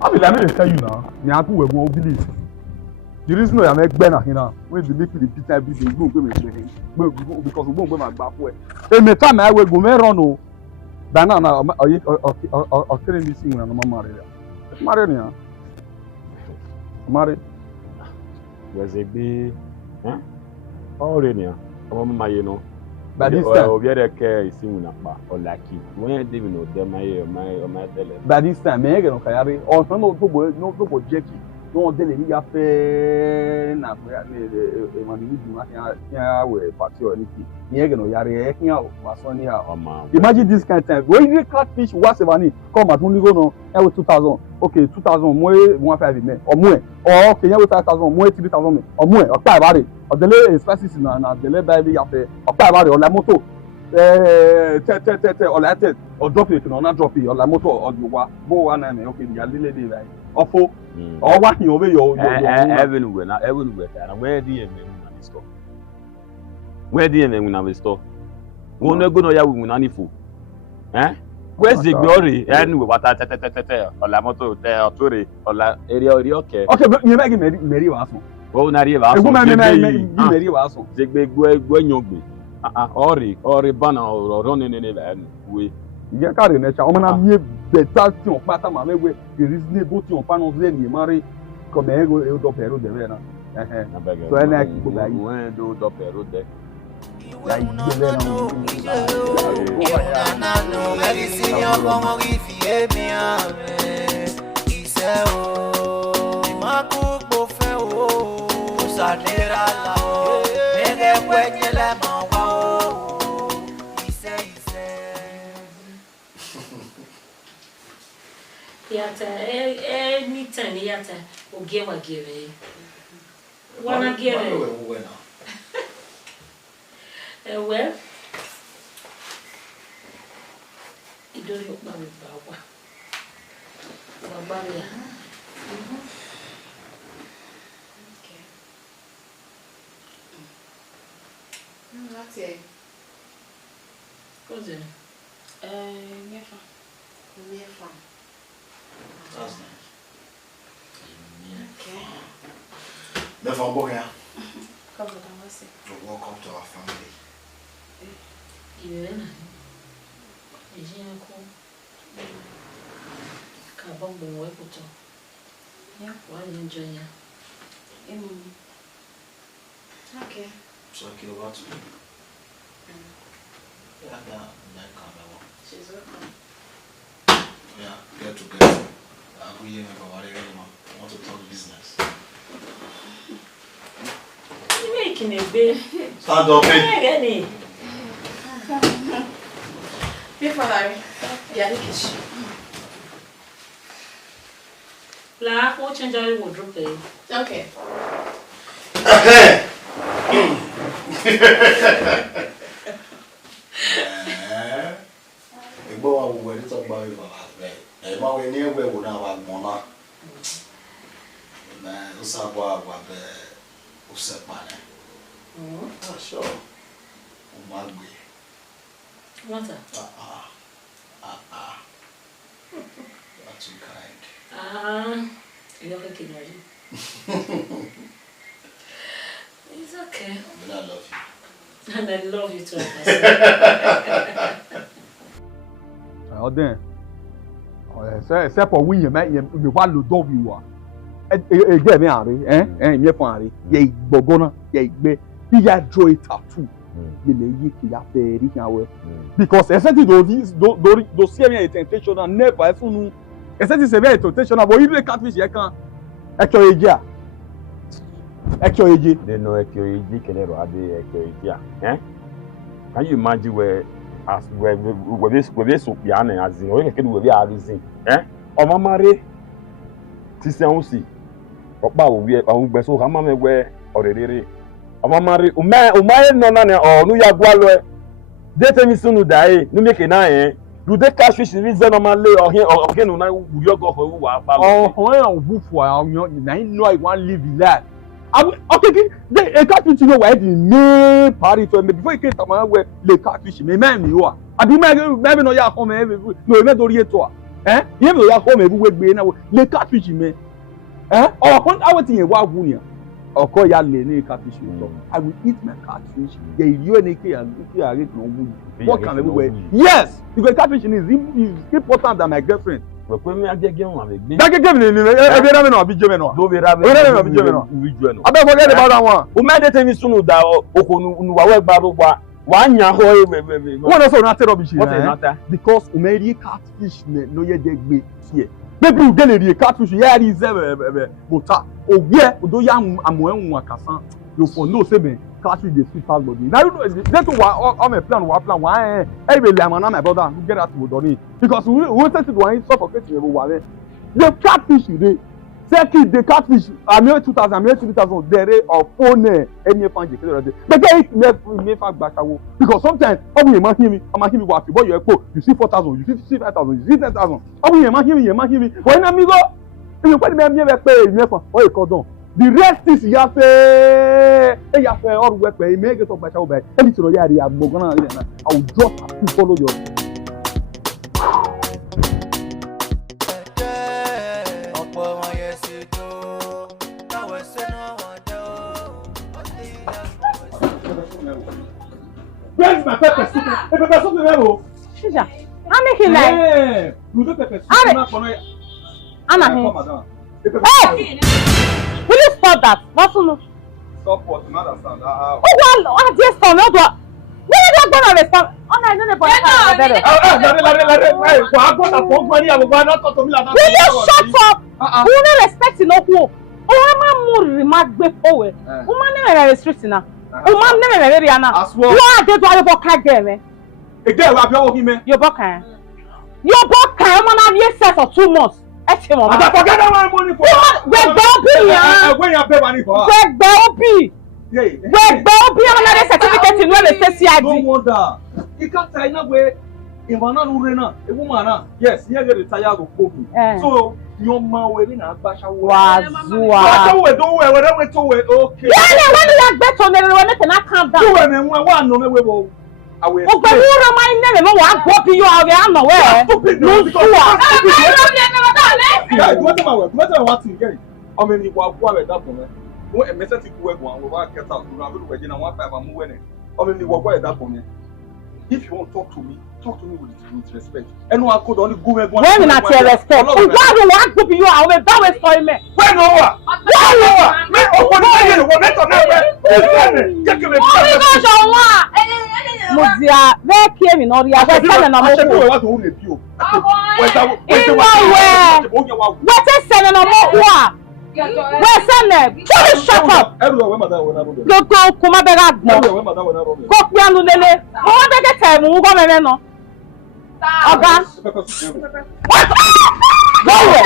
I mean, let me tell you now. Nyaku we go believe. The reason why I make Benin here, when they make the pizza every day, go because we won't go back way. Hey, me time I will go me run o. Banana, or telling me sing when I'm married. Married ya. Married. Was a be, all in here. My, you know. But this time, we are care is singing up or lucky. When they know them, my tele. But this time, me get no carry. Or no to Jackie. No, then he got fair. Na we party or anything. Me get no yari. Was only imagine this kind of time. When you catfish, what's the money? Come at only go no. I 2,000. Okay, 2,000 more 150 me or more. Or okay, you 5,000 more 3,000 me or more. Or tie about it. Or delay expenses na delay baby after. Or tie about it or la moto. Or la tête. Or drop it or not drop it. Or la moto or you go one and okay, you are little right. Or for or what you over your everywhere now, everywhere. And where the men in the store? Where the men in the store? Go no go no ya we nani fo. Where's the glory? Anyway, what or la moto or toure or la area okay. Okay, but you make Mary was. Oh, na riva. You Mary was. Jegbe go nyogbe. Ori bana or running in the way. You carry nature. On a mieux better thing pata ma me we reasonable thing on panon ze ni mari comme ego e do pero de vera. So ena ki when do do pero de. Yata, anytime yata, ugewa give. Wanna give it? Well, you don't look my Baba. Baba, okay. That's it. What's it? Nefa. That's nice. Okay. Never go here. Welcome to our family. Yeah. Is he cool? Kabong the way put on. Yeah. Why enjoy ya? Okay. So I kill about you. Yeah, that camera. She's welcome. Yeah, get together. We want to talk business. You're making it big. Stand up, baby. Before Larry. Yeah, the kitchen. La, we'll change our wardrobe, babe. Okay. We near where we now have Mona. Usabwa wabe usepane. Oh, sure. Umagwe. What's that? You're too kind. You're looking at you. It's okay. But I love you. And I love you too. Oh, then. C'est pour oui, mais il va le doviwa. Et get me ari, me fun ari. Ye gbogona, ye gbe. He ya joy tattoo. Ye le yi ki ya feri kan we. Because essentially those serious temptation and never funu. Essentially severe temptation but you catfish ye kan. Ekyo eja. They know ekyo eji kenero ade ekyo eja. Can you imagine where as we so piano as in we can we are reason o mama re ti se un si opa o we o gbe so ka mama we orere o mama re o ma no na ne o nu ya gwa lo de temi sunu dai nu make na do they cash fish reason normally or here or again na we yo go for wa pa oh when on bu for na know I want live life. Okay, the catfish you know why the main party to me before you came to my way the catfish me you are. I do maybe no ya come no me do re to you no ya come every week na the catfish me or when I was in wa gu ni o ko ya le ni catfish so I will eat my catfish the you and ke and if you are rate no good what can everywhere yes because catfish is important than my girlfriend. We put me agege won ave gbe. Agege mi ni e ra me no abi je me no. Do be ra me. Abi je me no. I don't forget about that one. O me de temi sunu da okonu nu wa we gba ro gba. Wa nya ho e. Wọ́n lọ sọ na te rubbish. What is not that? Because o me ri catfish no ye de gbe here. Baby u gele ri catfish ya ri ze bota. O gbe o do ya amo enwu akasan. You for no say me catfish dey sweet pass body. Now you know that all my plan one e be le amana my brother you get that to doni because we wanted to one suffocate me wa le. The catfish dey second the catfish ame 2000 ame 3000 there or phone any fan je kele but get me fa gba kawo because sometimes obu ye ma hear me wa fi boy you epo you see 4000 you see 5000 you see 10000 obu ye ma hear me but na mi go you put me pe me fa o e cordon the rest is ya fe all work pe me get up by show by anything ya ri agbogan na I will just have to follow your where's my pepper soup? Pepper soup level. Shisha. I'm making like. You do pepper soup na kono. Anna. Hey! Will you stop that? What's no? Stop what? You understand? Oh, well, I just found out what. Where did I respond? Oh, no, I don't know. Will you shut up? Who not respecting no who? Oh, I'm more remark before. Woman never restricting her. Woman never very Anna. Why did you walk again? Again, what are you Your book. Your book can have your set for 2 months. I forget that money for when you pay money for another certificate in where they say CID. No wonder. You can't say no way. In one urena, a woman, yes, you get tired of cooking. So your man wedding a basha was don't wear whatever to wear. Okay. Yeah, when you are better than the cannot calm down. You and one no way. Oh, but who remind them? No, I'm copying you out there. No way. Stupid. No, because what to get? I mean, you are quite that woman. When a message to work one, we want to get out to Virginia 1 5 and move in. I mean, you are quite that woman. If you want to talk to me with respect. And no, I could only go with one. When not your respect. Why do you want to be you out with that way for me? When over? Muzia, they came in all the other side and I'm what is sending a more? Where's Senate? Shut up! Go, come back. Go, Piano Lele. What did I tell you? What am I? Okay. What? Go away.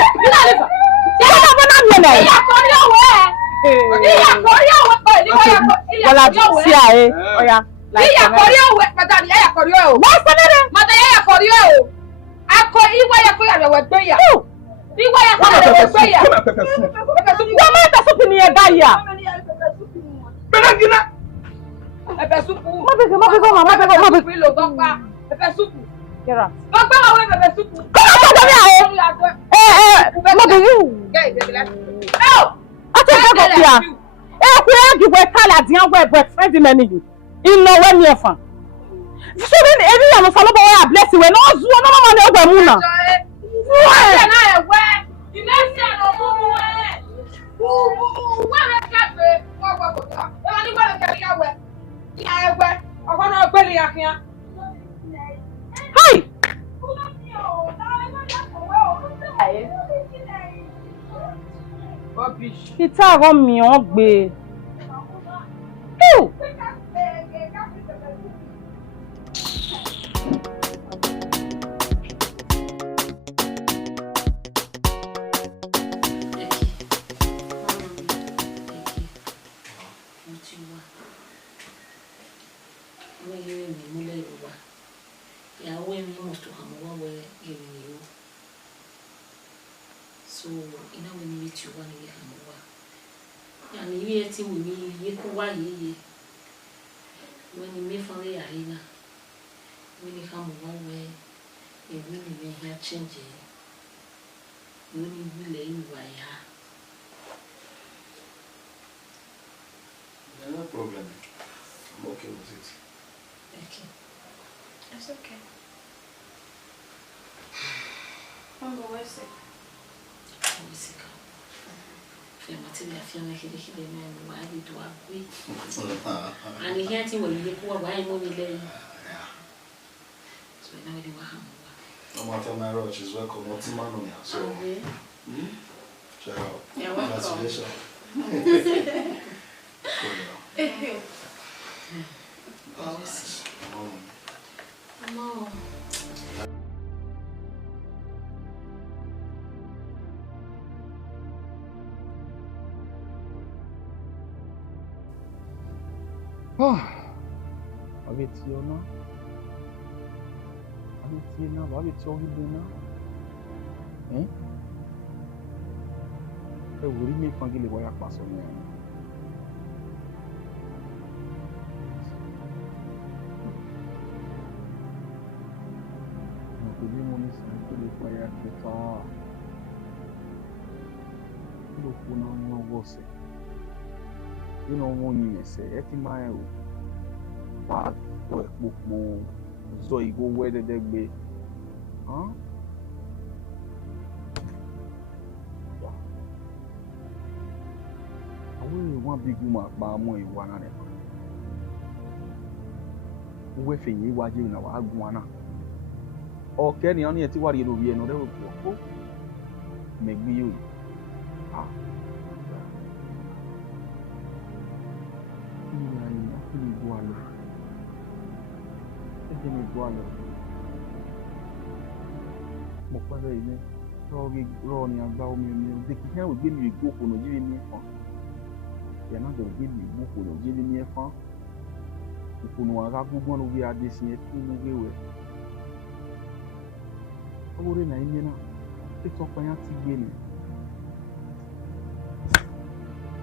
In nowhere near fun. So then everyone follow by bless you and all no man over Muna. You never see no more. Who cafe? Hi. It's a rum me on be. So, you know, when you meet you, one year and over. And you hear him with me, you go why ye. When you may follow your arena, when you come one way, you really may have changed. When you will lay by her. No problem. I'm okay with it. Okay. It's okay. I'm going to say. I feel like he man, why did you agree? And he had him when you go away, money lay. So now you are. I'm after my roach is welcome. What's the man on here? So, check out. Yeah, welcome. Congratulations. Mom. Avetiona. Avetiona, Avetiona. Eh? E wuri mi fangile waya paso ni. No pedi mo ni san ko le waya keta. Lo kuna mo wose. You know mo ni se e ti ma e o. Pa po so you go where the be. Huh? One big woman, but I'm more one. we fe yi wa je na wa gun ana o ke ni oni e ti wa ri lo bi enu re o me gbi yo ah ni bo alo e ni bo alo mo pa le ni ro ni agba omi de ki he o gbe mi go ko no jiri mi fon ya na de gbe mi go ko no jiri mi fon ko no aga gbogbo no bi ade sin e tu no gbe we owore na imi na ti to pa yan ti gbe ni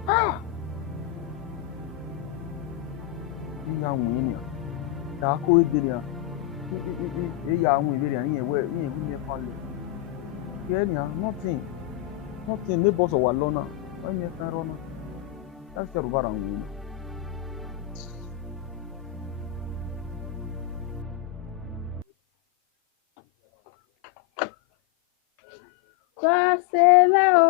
ah ni ya won ni ta ko edere ya ya àwọn ìbéèrè àníyàn ẹ̀wẹ́ ní ìlú ní ẹ̀fọn lè kí ẹ̀ nìyà nothing neighbors ọ̀wà lọ́nà wọ́n ní ẹ̀fọn rọ́nà láti ṣẹ̀rù bára àwọn èèyàn. Kọ́sẹ̀lẹ̀ o.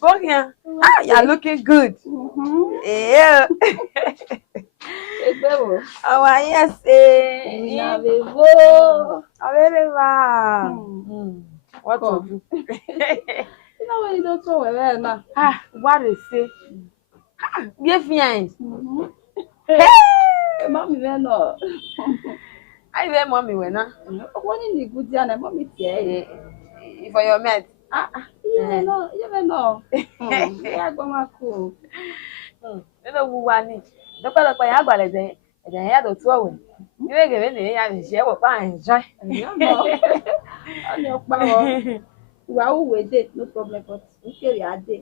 Vivian, you're looking good. Yeah. Oh, yes. What to do? You know when you don't talk well now. What is it? Vivian. Hey, mommy, when no. I wear mommy when na. What in the good day and mommy say for your mate. You know. Yeah, go ma cool. Nínú gbogbo wa ni dọ́pẹ́dọ́pẹ́ yẹn àgbàlẹ̀ ẹ̀jẹ̀ yẹn yàtọ̀ tó ọ̀wẹ̀ níwé gèmé nìyẹn yà ní ìṣẹ́ wọ̀ pa enjoy. Ọ̀nà ọ̀pá ọ̀ ìwà òwe dé no problem but n kèrè adé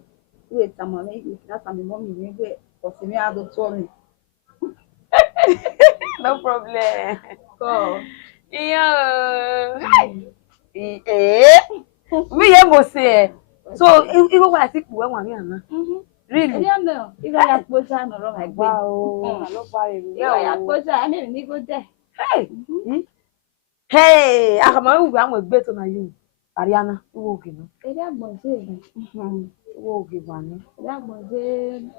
ìwé ìtàmọ̀ mi ìwé ìfìlàtà mi mọ́ mi ìwé ìwé ọ̀sẹ̀ mi àdó tó mi. No problem. Kọ́ mi yẹ mo ṣe ẹ̀ so irú wa ti pò ẹ̀wọ̀n mi àná. Really? Yeah, no. If I have posha, no wrong like wow. If I have posha, I mean, we go there. Hey, hey, I'm going better than you. Ariana, you will give me. Area bonje. You will give one. Area bonje.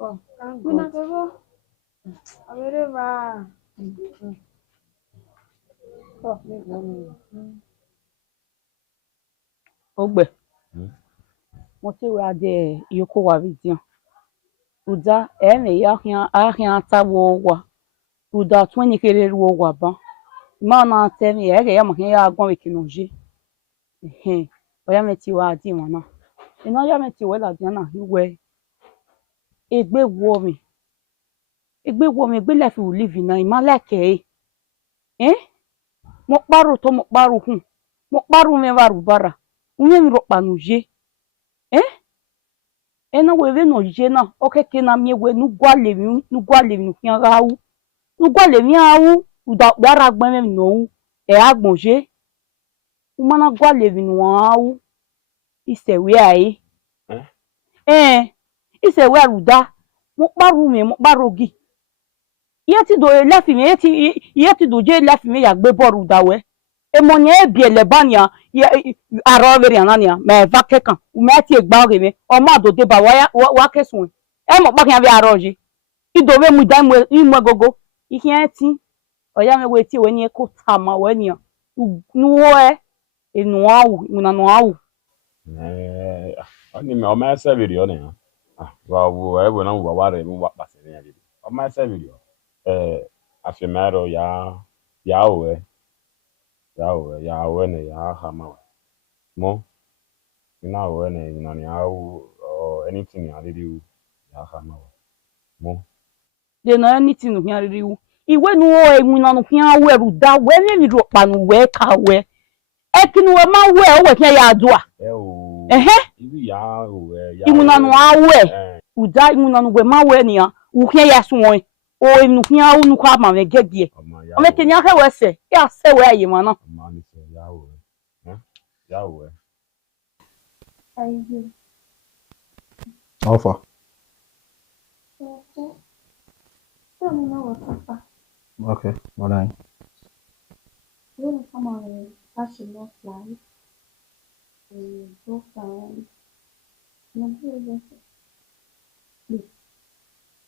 Oh, we not go. Whatever. Oh, me go. Ogbe. Mo ti wá de yoko wa Vivian. Uda eme ya ahia tawo wa. Uda 20 kere ruo wa ba. Ma na temi ya mo ya agbon wekinoje. Oya me ti wa di wọn na. Ina ya me ti we la di na iwe. Egbe wo mi. Egbe life we live na imaleke. Mo paru to mo paru hun. Mo paru me waru bara. Unye mi ro panuje. Ena wewe no jena okeke na miewe nugwale mi fian rawu nugwale mi awu uda gbara gbe mi no e agbonje umana gwale mi no awu isewe ai isewe aruda mo paru mi mo barogi yeti do lefi mi yeti do je lefi mi ya gbe boru dawe emonye ebiele banya aro veri anania me vakekan umeti egba oge me o ma do de ba wa kesun e mo pa kan bi aro ji idowe mu dai mu gogo ikin ti oya me we ti we ni ko ta ma we ni nuwo enu awu una no awu oni me o ma se video ne wa wo e bo na wo wa re mu wa pase ne ya bi o ma se video afemero ya owe ya wene ya hama mo ina wene ina ni au or anything ya did ya hama mo de no anything no hian riwu iwe nu o emu na no hian weru da we me mi ro pa nu we ka we ekinu we ma we o we hian ya adua ibi ya owe ya imu na no awe uda imu na no we ma we ni ya u hian ya sun o emu hian u nu kwa ma me gege o me kenya he we se ya se we aye mo na Yahweh. How far? Tell me now what's up. Okay, what are When someone actually lost life, girlfriend, No, please.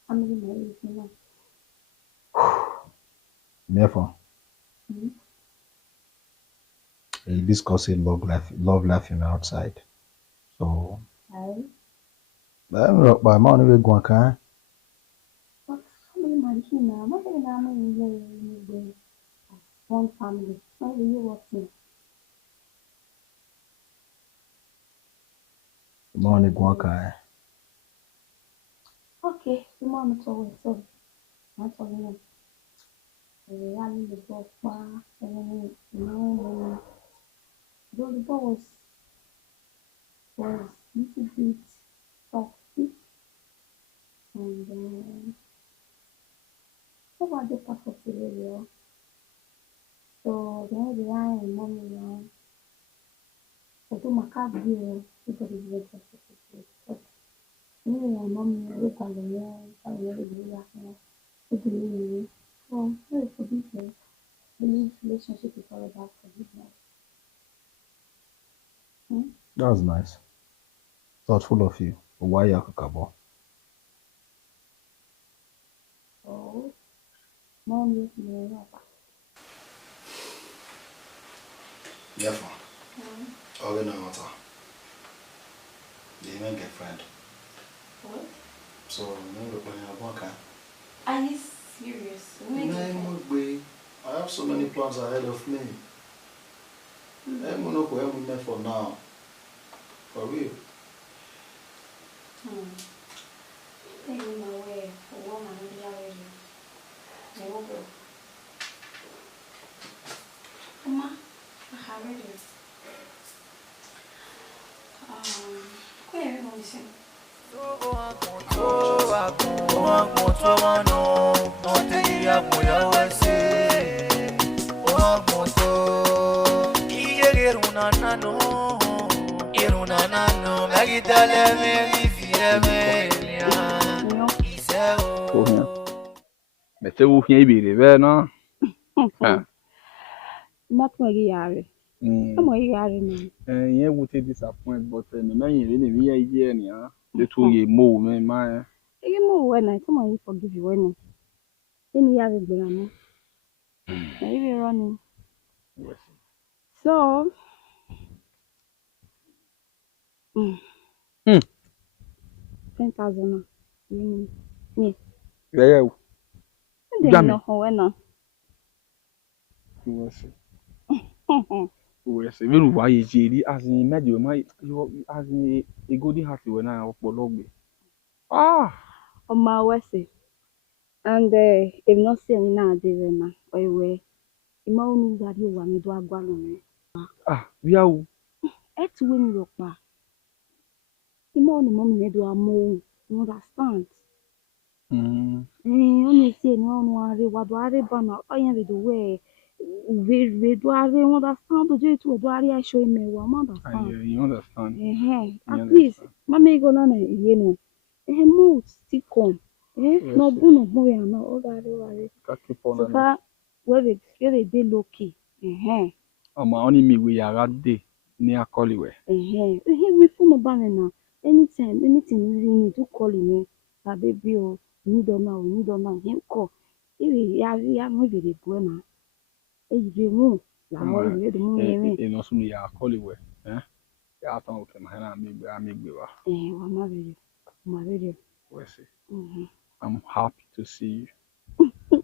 I'm really married now. Therefore, you discussing love life in outside. So, Aye. by money we go can. But family man now. What are you doing? One family. Why are you working? Money go can. Okay, the mom told me so. I told him. Rally the ball far, and though the ball was little bit toxic, and over the perfect area. So then the eye and mommy now. Although my cat view, everybody is very perfect. But me and mommy, we got the year, I really do that. We do. So very forgiveness. Believe relationship is all about forgiveness. That's nice. Thoughtful of you. Why you kakabo? So, mom used to be Therefore, all in water. They even get friend. What? So, no, when you're working. Are you serious? I have so many plans ahead of me. I'm not going to for now. For real. Take me away for one and already. I will go. Mama, I have ready. Where are you going to sing? Mete wo hia ibere be no. Matwagi yare. Amo yare no. Yeah, would take disappoint, but me man you really me idea ni ah. They told you more me man. You know when I come on forgive you when any yare be no. Now you running. So 10,000. Yeah. Yeah. Then no when no. Yes, even why is JD as in medio my you as in a golden heart when I opologbe. On my west. And if not saying now they na or way. Ima onu that you want me to agwalo me. We are Et win look pa. Ima onu mommy me do amo. You understand? Only say no one worry what worry bana. I am the way. We do worry understand to do it to worry I show me one understand. You understand. At least mama go na ye no. Mo still come. No boy no all that worry. So far where they low key. My only me we are at day near Colliway. We phone about now. Anytime, anything you need to call him. Baby, oh, need or now, him call. Yeah, maybe the buena. You do you do You know, some ya Colliway. Yeah, I thought okay, I make I'm married. I'm happy to see you.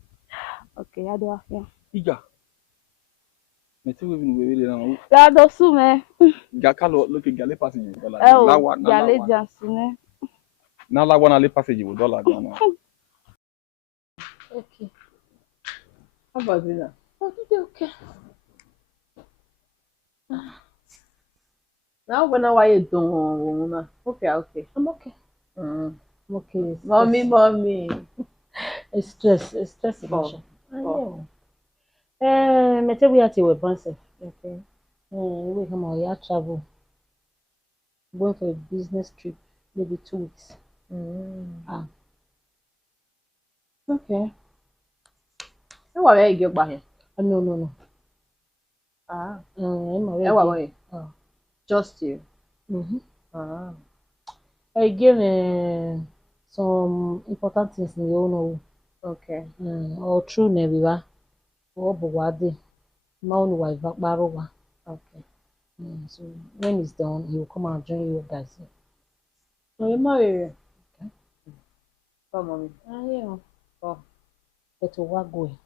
Okay, I do have Iga. Mete we bin we now. Ya do su me. Gakalo look gale passage dollar. Gale jansune. Na la wana le passage dollar now. Okay. How about you now? Oh, you okay? Now when why you don't okay. I'm okay. I'm okay. Mommy. It's stress emotion. Mete we at your bonse. Okay. We come on, travel. Going for a business trip, maybe 2 weeks. Okay. So why are you get back here? No. Just you. I give some important things in your know. Okay. Or true nebiwa. Or bwade. Maunu wa barowa. Okay. So when it's done, he will come and join you guys. So you marry? Okay. Come on. Yeah. Oh. But what go?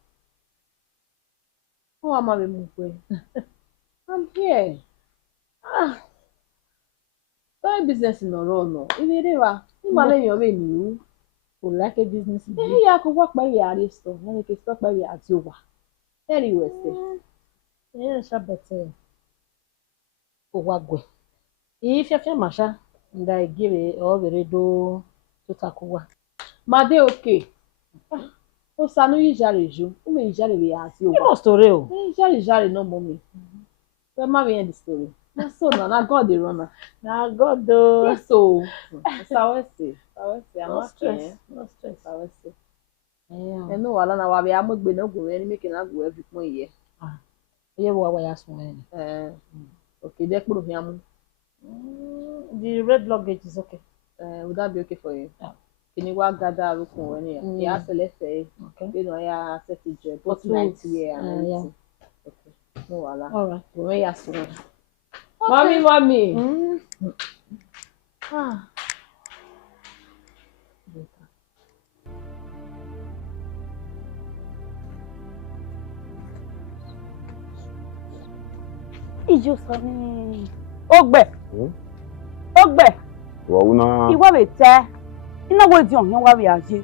Oh, I'm a move. I'm here. Don't business in a row, no. If you do, you might your way new. Who like a business? Yeah, I could work by your store. I can stop by your Iowa. Anyway, yeah, sure, but what go? If you're masha, and I give it all the redo to Takuwa. Made okay. O sanu yijare ju. O me yijare be Iowa. You must story. Yijare no mommy. Where ma be the story? Na so na God the runner. Na God do. Yes so. Sawese. I'm No not stress. stressed. No stress. Sawese. Yeah. No wala na wa be amogbe na go any make na go every point here. Yeah, what ya so Okay, there could be the red luggage is okay. Would that be okay for you? Yeah. Can you walk gather look on here? Yeah, so let's say you know yeah set it both nights here and yeah. Okay. No wala. All right. Go where you so. Mommy. Ijo sani. Ogbe. Ogbe. Wa una. Iwa be te. Ina wo di ohun wa be aje.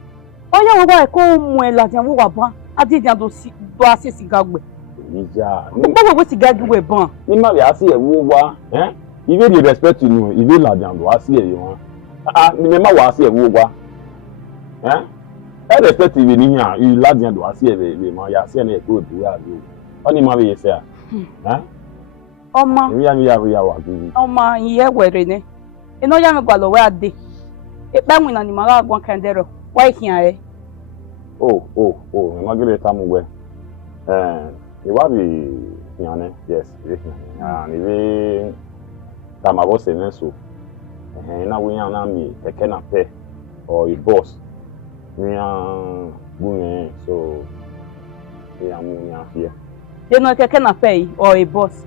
Oya wo wa ko mu e la ti wo wa ban. Ati di do si do asisi gagbe. Ija. Gbogbo ti gagbe ban. Ni ma be asi e wo wa, If they respect you, if they la dan do asi e won. Ni me ma wa asi e wo wa. I respect you ni here, you la dan do asi e be ma ya asi e na e ko do ya do. Oni ma be ye say Oma. Ya wa bi. Oma ye were ne. Ino ya me gwa lo we ade. E pa mu na ni mara agwan kandero. Wa hian e. Oh, ma gele ta mu we. E wa bi hian yes, ni we ta ma bo se ne so. Na we yan na mi keke na pe or a boss. Ni an bu so ya mu ni afia. They no keke na pay or a boss.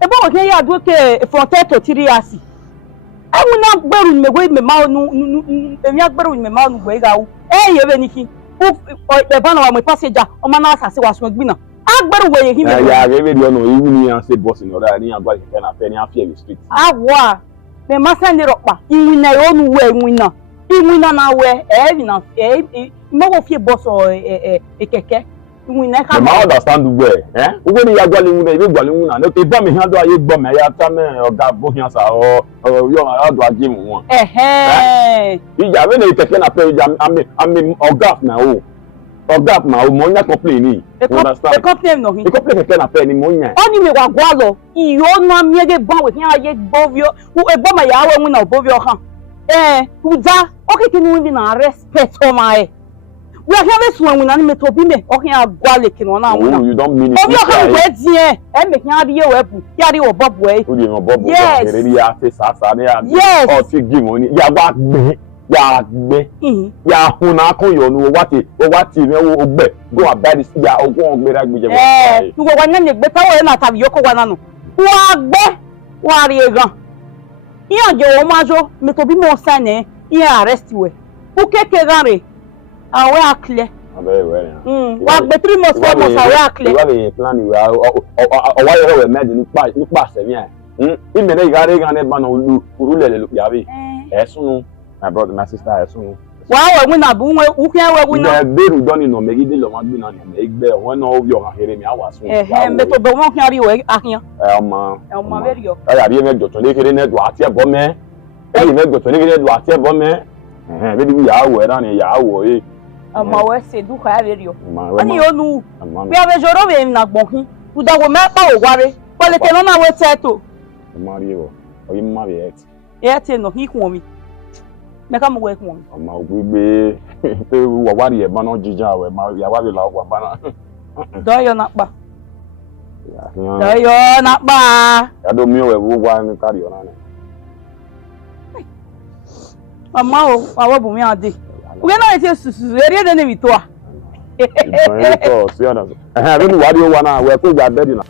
Ebo wo ken ya do ke from 10 to 3 years. E mu na gberu me we me ma nu emi agberu me ma nu we ga wo. Ye be ni ki. E ba na wa mo passenger o ma na asase wa so gbina. Agberu we ye hi me. Ya ge be do no iwu ni an say boss in order ni agba keke na pe ni afia the street. Awa. Me ma send ropa. Iwu na yo nu we iwu na. Iwu na na we bi na mo wo fie boss o keke. We never understand where we ni ya gwale mu na ibe gwale mu na no ke ba me han do aye gbo me ya ta me oga bo hian sa o yo ma do aje mu won ija we na keke na pe ija am oga na o mo nya complain ni understand e complain no e complain keke na pe ni mo nya oni me wa gwa lo iyo na mi ege ban we hian aye gbovio e gbo ma ya we mu na obovio kan uja o keke ni we na respect o ma we are here to when we me to be me o kan agwale kin ona won you don't mean it o bi o kan we die e me kan abi ye we bu ya ri wo bobo e o di no bobo ere ri ya fe sa ni ya o ti give money ya wa gbe ya hun na kun yo nu o wa ti me o gbe go abadi ya o gun gbe ra gbe je mo wo wa ne gbe tawo na tabi yoko wa nanu wa gbe wa ri gan iyan je o ma jo me to bi mo sa ne iyan arrest we o keke gan re awe akle abe we wa gbe 3 months 4 months awe akle wa be plan we o wa yo we med ni pa se mi e me na igare gan ne ba na urulele lu ya be sunu my brother my sister sunu wa we na bu we u kan we na beru doni no megide lo ma gbe na ni egbe won na o yo kan here mi awa sun me to be won kan ri we akian ma very yo ya ri me joto le kere ne do ati e bo me me joto le kere do ati e bo me be di ya wo era ni ya wo ma we se du ka very yo ani yo nu bi ave joro be na gbon u da wo me pa wo ware ko le te no na we teto mario o yi ma be et no hi kun mi me ka mo we kun ma ogbe te wo ware e ba no jija we ma ya wa be la wa ba na do yo na pa do yo na pa ya do mi we wo wa ni kari ona ni Mama o, awo bumi ade. We na ete susu, eri de ne bito a. So, see on. I don't know what you wanna we go gba bed na.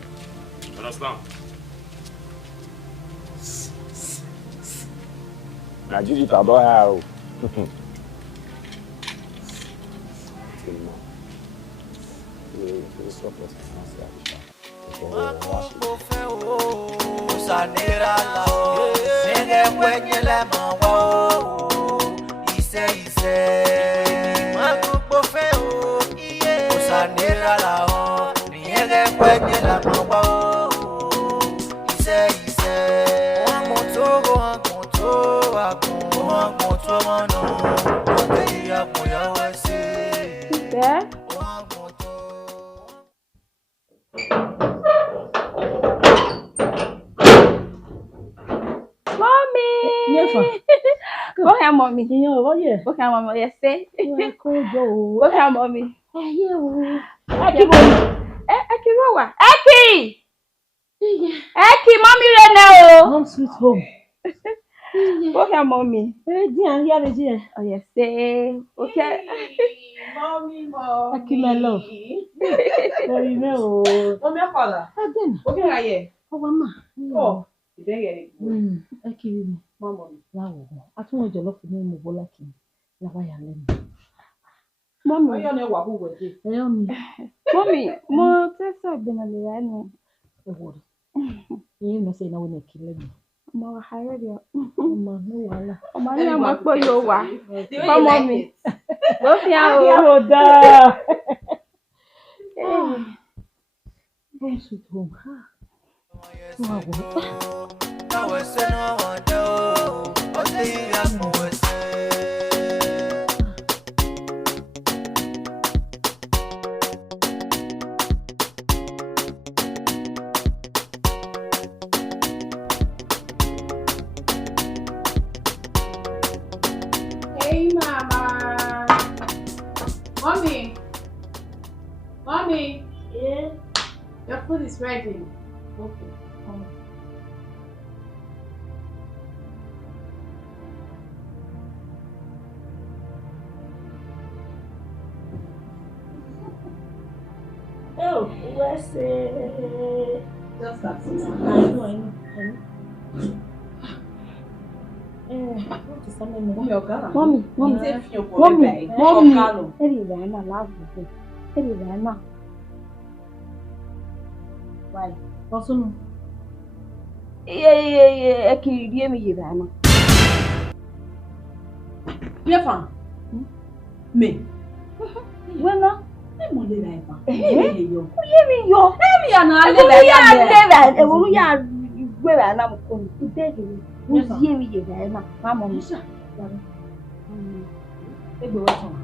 Understand? Na digital don have. Okay, mommy. Okay, mama. Yes, say. Okay, mommy. Eki, mommy, Home sweet home. okay, mommy. Oh yes, say. Okay. Mommy. Eki, my love. Mommy, Mommy, father. Okay, I hear. Oh, mama. Oh, you don't get it. Eki, Mama. I told you love me mo bola kin. La ba ya lemi. Mommy. Why you not wabu with it? Mommy, mo tesa Benin no. E wori. You know say na we na kill me. Mama, how are you? Mama, no wala. Mama, I'm not for you. Mommy. Go here. Home sweet home. Hey, Mama. Mommy. Yeah. Your food is ready. Okay. Oh, what's it? Just that. I know. What is happening? Mommy. Why? What's on? Yeah. Eki, die me yirana. Yefa. Me. Wena. Mo le la ipa. Yo. Emi ya na le Ewu ya gwera na mo ko. Idege. Wo die me yirana. Mama mi. Egbe wa ton.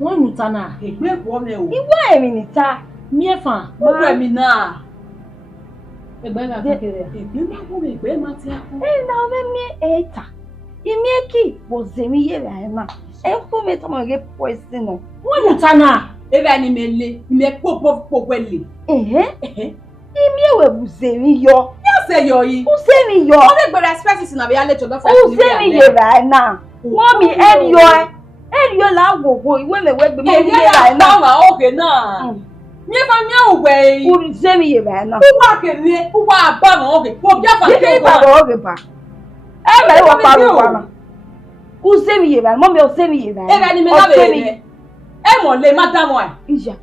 Wọ́n ń ta náà. Egbe ko me o. Iwa emi ni ta. Miefa. Mo gbe mi na. Egbe na kékeré. Egbe ma ko me egbe ma ti ako. Na o me eta. Imieki bo zemi yirana. Enfu me to mo ge poison no. Wọ́n ń ta na. Ebe ni mele, me popo ele. Imi ewe buzemi yo. Ya se yo yi. Uzemi yo. O le gbe respect si na be ya le chodo fa. Uzemi yirana. Mommy, Elio la gogo iwe mewe gbe mo yirana. Okay na. Mi fa mi awwe. Uzemi yirana. Uwa kele, uwa aba na oge. Mo bia fa ke ba oge ba. E me wo paru wa na. Uzemi yirana. Mommy, uzemi yirana. Ebe ni me na be. E mo le madam wa. Ija.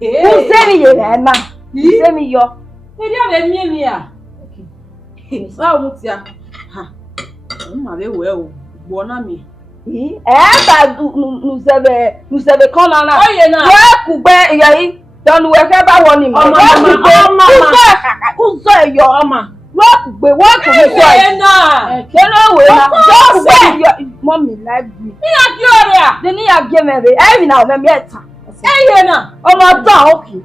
Uzemi yirana. Uzemi yo. Eri ave mi a. Sa o mutia. Ha. Ma be we o. Gbo na mi. Ba nous savez comment là. Oye na. Wa ku gbe iyayi. Don we fe ba woni mo. Uzo yo ma. Wa ku gbe wa ku so. Na. Kelo we na. So gbe mommy like me. Ni a ki ore a. De ni ya ge me be. E na o me eta. Eye na. Omo dan okay.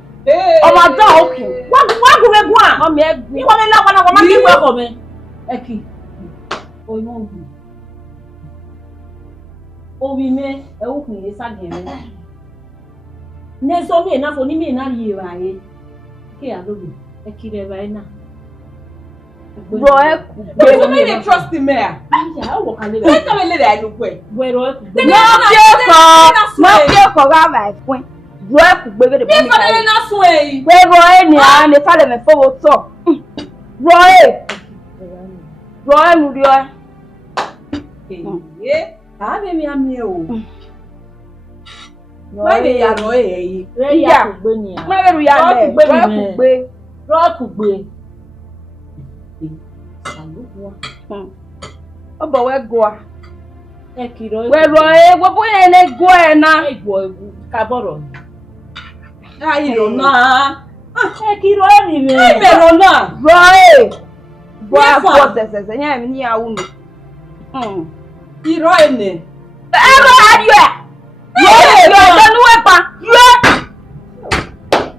Ọmọ dan okay. Wa ku me gun a. Mommy e gbe. Iwo me na kwa na kwa ma ki gbe ko me. Eki. O mo gun. Obi me e wo kun ye sa gen me. Ne so mi na fo ni mi na ri ra ye. Ki a lobi. Eki re ba ina. Roe But you may trust the mayor. Let them let it look way. No fear for my point. Roe could be the If I not sway. Where Roe and the father and forward so. Roe Roe Yeah, I may be a meal. Why they are no eh? Yeah, where we are, Rock be. Oh, but where go? Ekiro. Where Roy, what boy and go now? Caboro. I don't know. Ekiro anyway. I don't know. Roy. Boy, processes and I am near woman. You right me. Ever had you? Yeah,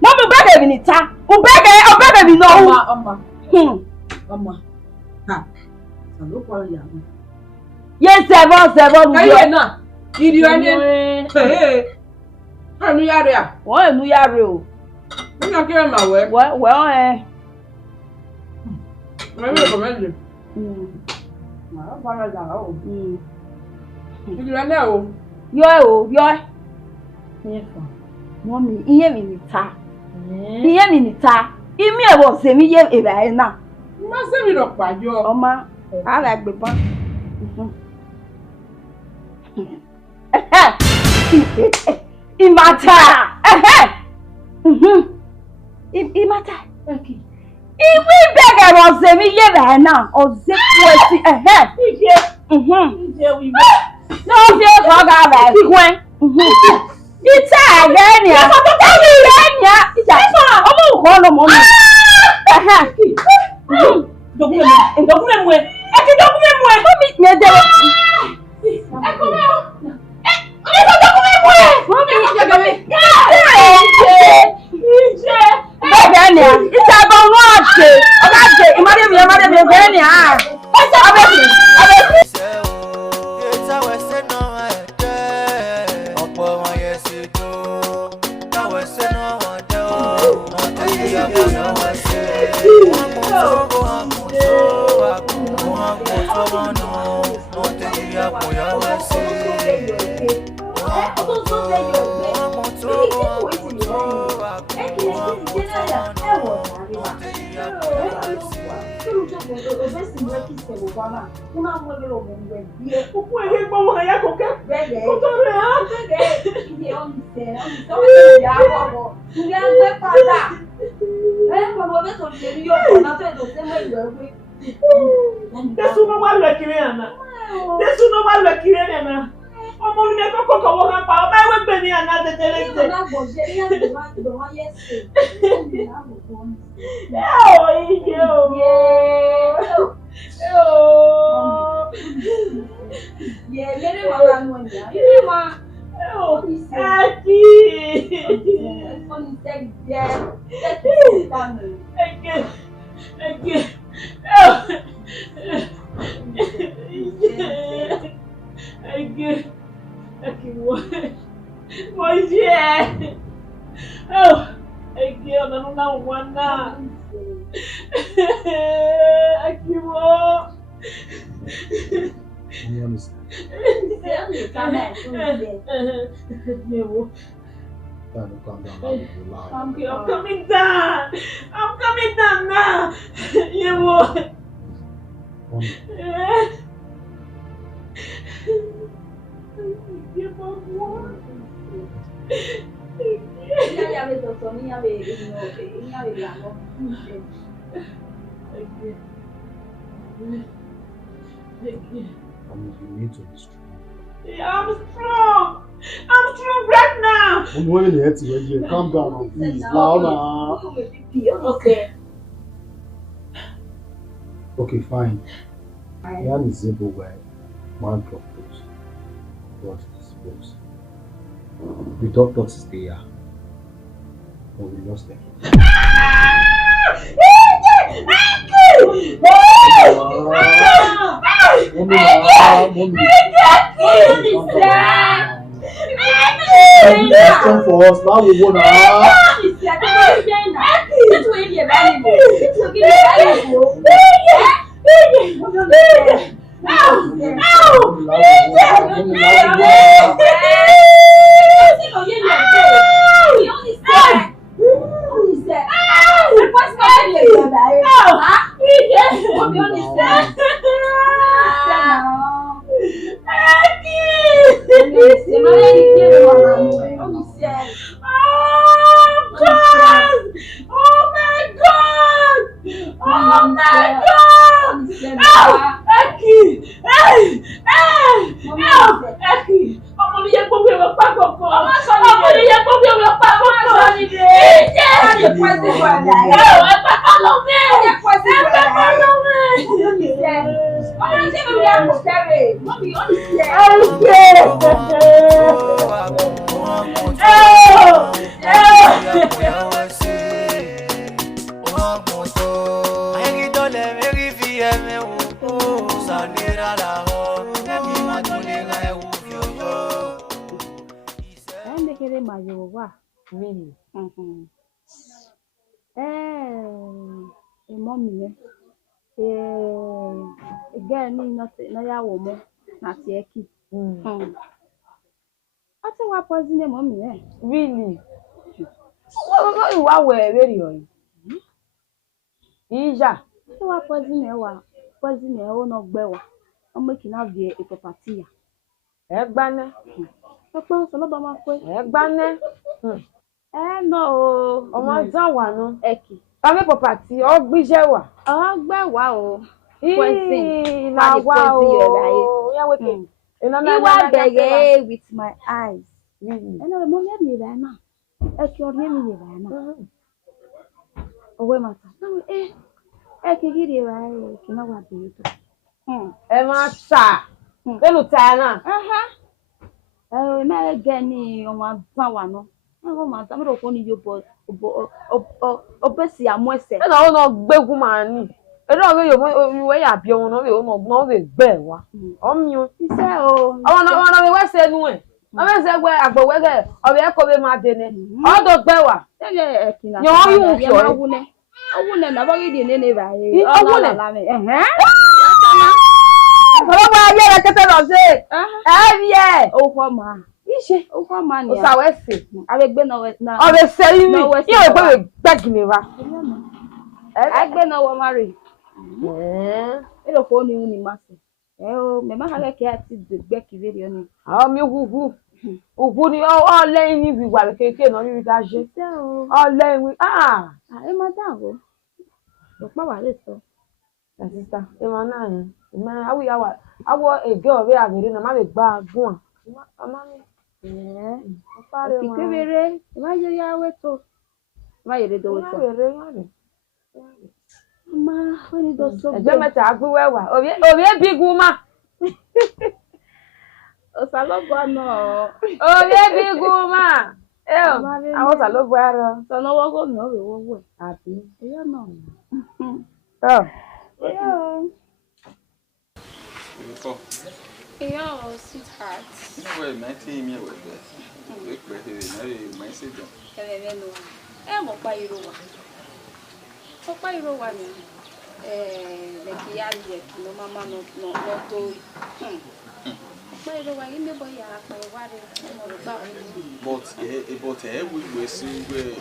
Mama brother in it. Baby, no. Mama. Ha. Look what you are. Yes, seven. Hey, no. Did you any? Hey. How new area? What new area? I'm not getting my way. Well, Maybe recommend you. Did you know? Yo. Mommy, hear me, ta. Hear me, ta. Give me a was a million if I now. Must have been up by your Oma. I like the bun. In matter. In matter. Okay. If we beg I was a million now, or zip was ahead. No fear for God. It's a ganya. I'm coming down. I'm coming down now. You will. Give up one. You need to be strong. Yeah, I'm strong. I'm strong right now. Calm down, please. Louder. Okay. Okay, fine. Yan is able where man proposed. God disposed. The doctors stay here. But we lost them. For us now we wanna this way in your belly. This will give you Really? Mommy, again, not ya woman, not yeki. I think what poison the mommy, Really? What you are wearing? Ija. So what poison no gbewa. I'm making out the property. Egbane. Papa, so no bama kwe. Egbane. No. Ọmọ zan wa no. Eki. Kame property ogbije wa. Gbewa o. Poison. Na wa o. Ya weke. Iwa bege with my eyes. Really? No, mommy me ba na. Eki ori me ba na. Owe mata. No eki gidi ba e kina wa be to. Ẹ máa ṣà. Pẹ̀lú ta na. Me ge ni ọmọ zan wa no. Àwọn ma ta me ro ko ni yo obesi amoese. E na no gbegun ma ni. E do we yo we ya bi won no we no we gbe wa. O mi o. Ise o. Àwọn no we we se nu e. O me se gbe agbowe ge o be ko be ma de ne. O do gbe wa. Ye ekina. Yo yu fi o. Owune na ba gidi ne ba ye. Owune la me. Ọlọ́mọ ayé rẹ̀ kẹ́tẹ́ lọ sí. Ẹ̀rí ẹ̀. Owó ma. Iṣẹ́. Owó ma ni. O sa wẹ́sì. Abegbe na we na. Ọbẹ̀ sẹ́yìn mi. Yóò gbé mi gbẹ́gìnì wa. Agbe na wo mari. Ero ko ni uni mase. O me ma ha ke ati de gbe kiveri oni. Àwọn mi huhu. Huhu ni o lẹ́yìn ni bi wa keke na mi da je. O lẹ́yìn wi. E ma da wo. O pa wa le so. Sister, e ma na yin. Ma awu ya wa. Awo ege obe abere na ma le gba gun. Mama mi. O pare mo. Kiveri, ma je ya we to. Ma yere do we to. Ma, when do so. Eje meta agbuwewa. Obi bigun ma. O salogo no. Obi bigun ma. Àwọn salogo ara. So no wo go no we wo. Abi. Eyo no. Yo, sweetheart. Well, my team here with that. Big birthday, my sister. Mo pa irowa. Mo pa irowa ni. Like ya je no mama no to. Pa irowa yin me boy ya pa ware mo gba o. But we see where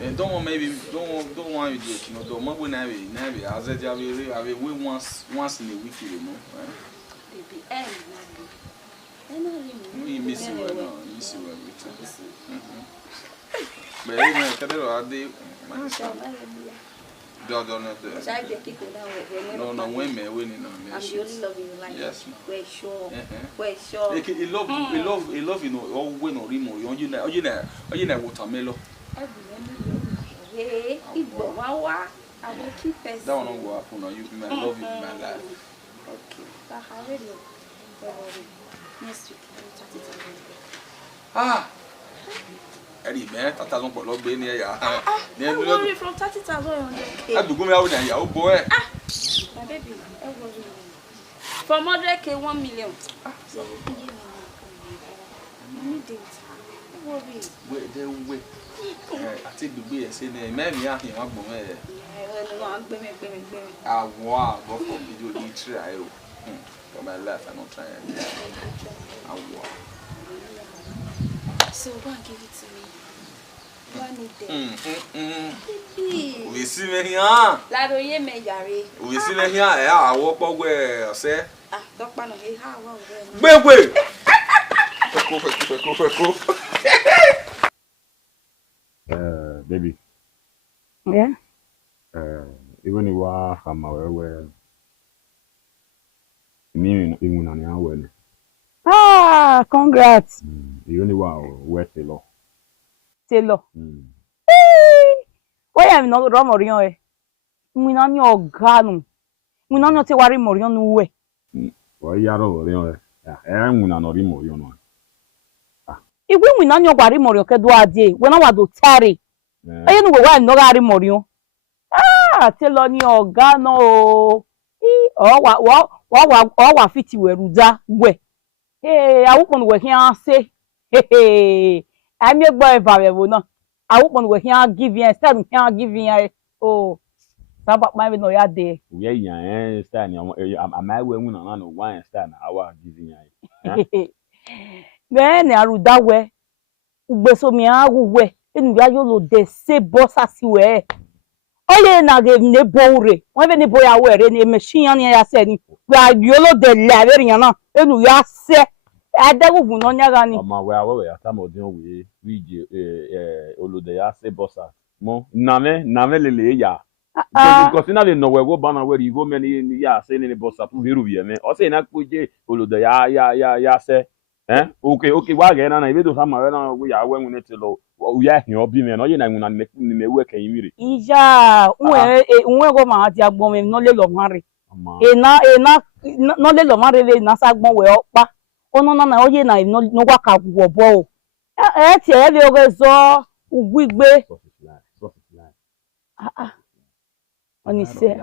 and don't want you do it, you know, don't want we as I have we once in a week, you know. Baby, we miss you well now, miss you well with but anyway, I did no, women winning on me. I'm the only love in your life. Yes, we're sure. He love, you know, all win or remove. You know, watermelon. Hey, I will keep first. That one don't go happen. You I love you in my life. Okay, but how will you? Next week, Eddie, man, 30,000 for love being here. Don't worry, from 30,000 100K. I do go out there, oh boy. My baby, don't worry. From 100K, 1 million. I need it. Don't worry. Wait. I take the way I say ne me me ahin wa gbon e. No, I'm gbemi. Awa go for video dey try o. For my life I not try. Awa. So go and give it to me. One need them. We see me here. Laro ye me jare. We see me here e awo pogwe ose. Ah, dokpa no he ha wa we. Gbegbe. Feko. Baby. Yeah. Even if I have my way, me even on your way. Ah, congrats. Even if I wear Efilo. Telo. Why am not wrong morion e? Mi na ni oganu. Mi na ni te wari morion nu we. Why you are over there? I'm not more, you know. Igwe mi na ni ogwari morion ke do ade. We na wa do tare. Aye nu we wa no gari morion. Ah, telo ni ogano o. Wa fiti we ruda we. Hey, awukon we hian say. Hey. Ami egbo eva we wo na. Awukon we hian give you instead hian give you oh. Saba pa me no ya de. We yan stand am I we na no one stand our giving yan. Me ne aruda we. Ugbe so mi awu we. Enu ya yo lo de se bossa si we. Oye na ge ne boure. Won be ne boya we re ne machine yan ya se ni. We yo lo de la re yan na. Enu ya se. Adegugun no nyaga ni. Oma we awe atamodin we je olode ya se bossa. Mo name lele ya. Because na le no we go bana we go many ya say ni bossa pu viru vie me. O say na kuje olode ya se. Okay, wa ga na ibe do sama we na we ya we nwete lo. We ya hin obi me no ye na nwuna ni me we kan yimire. Ija unwe go ma ati agbon me no le lo mare. Ena no le lo mare le na sa gbon we opa. Ono na oye na no gwa ka gwo bo. Ti e le oge zo ugwigbe. Onise.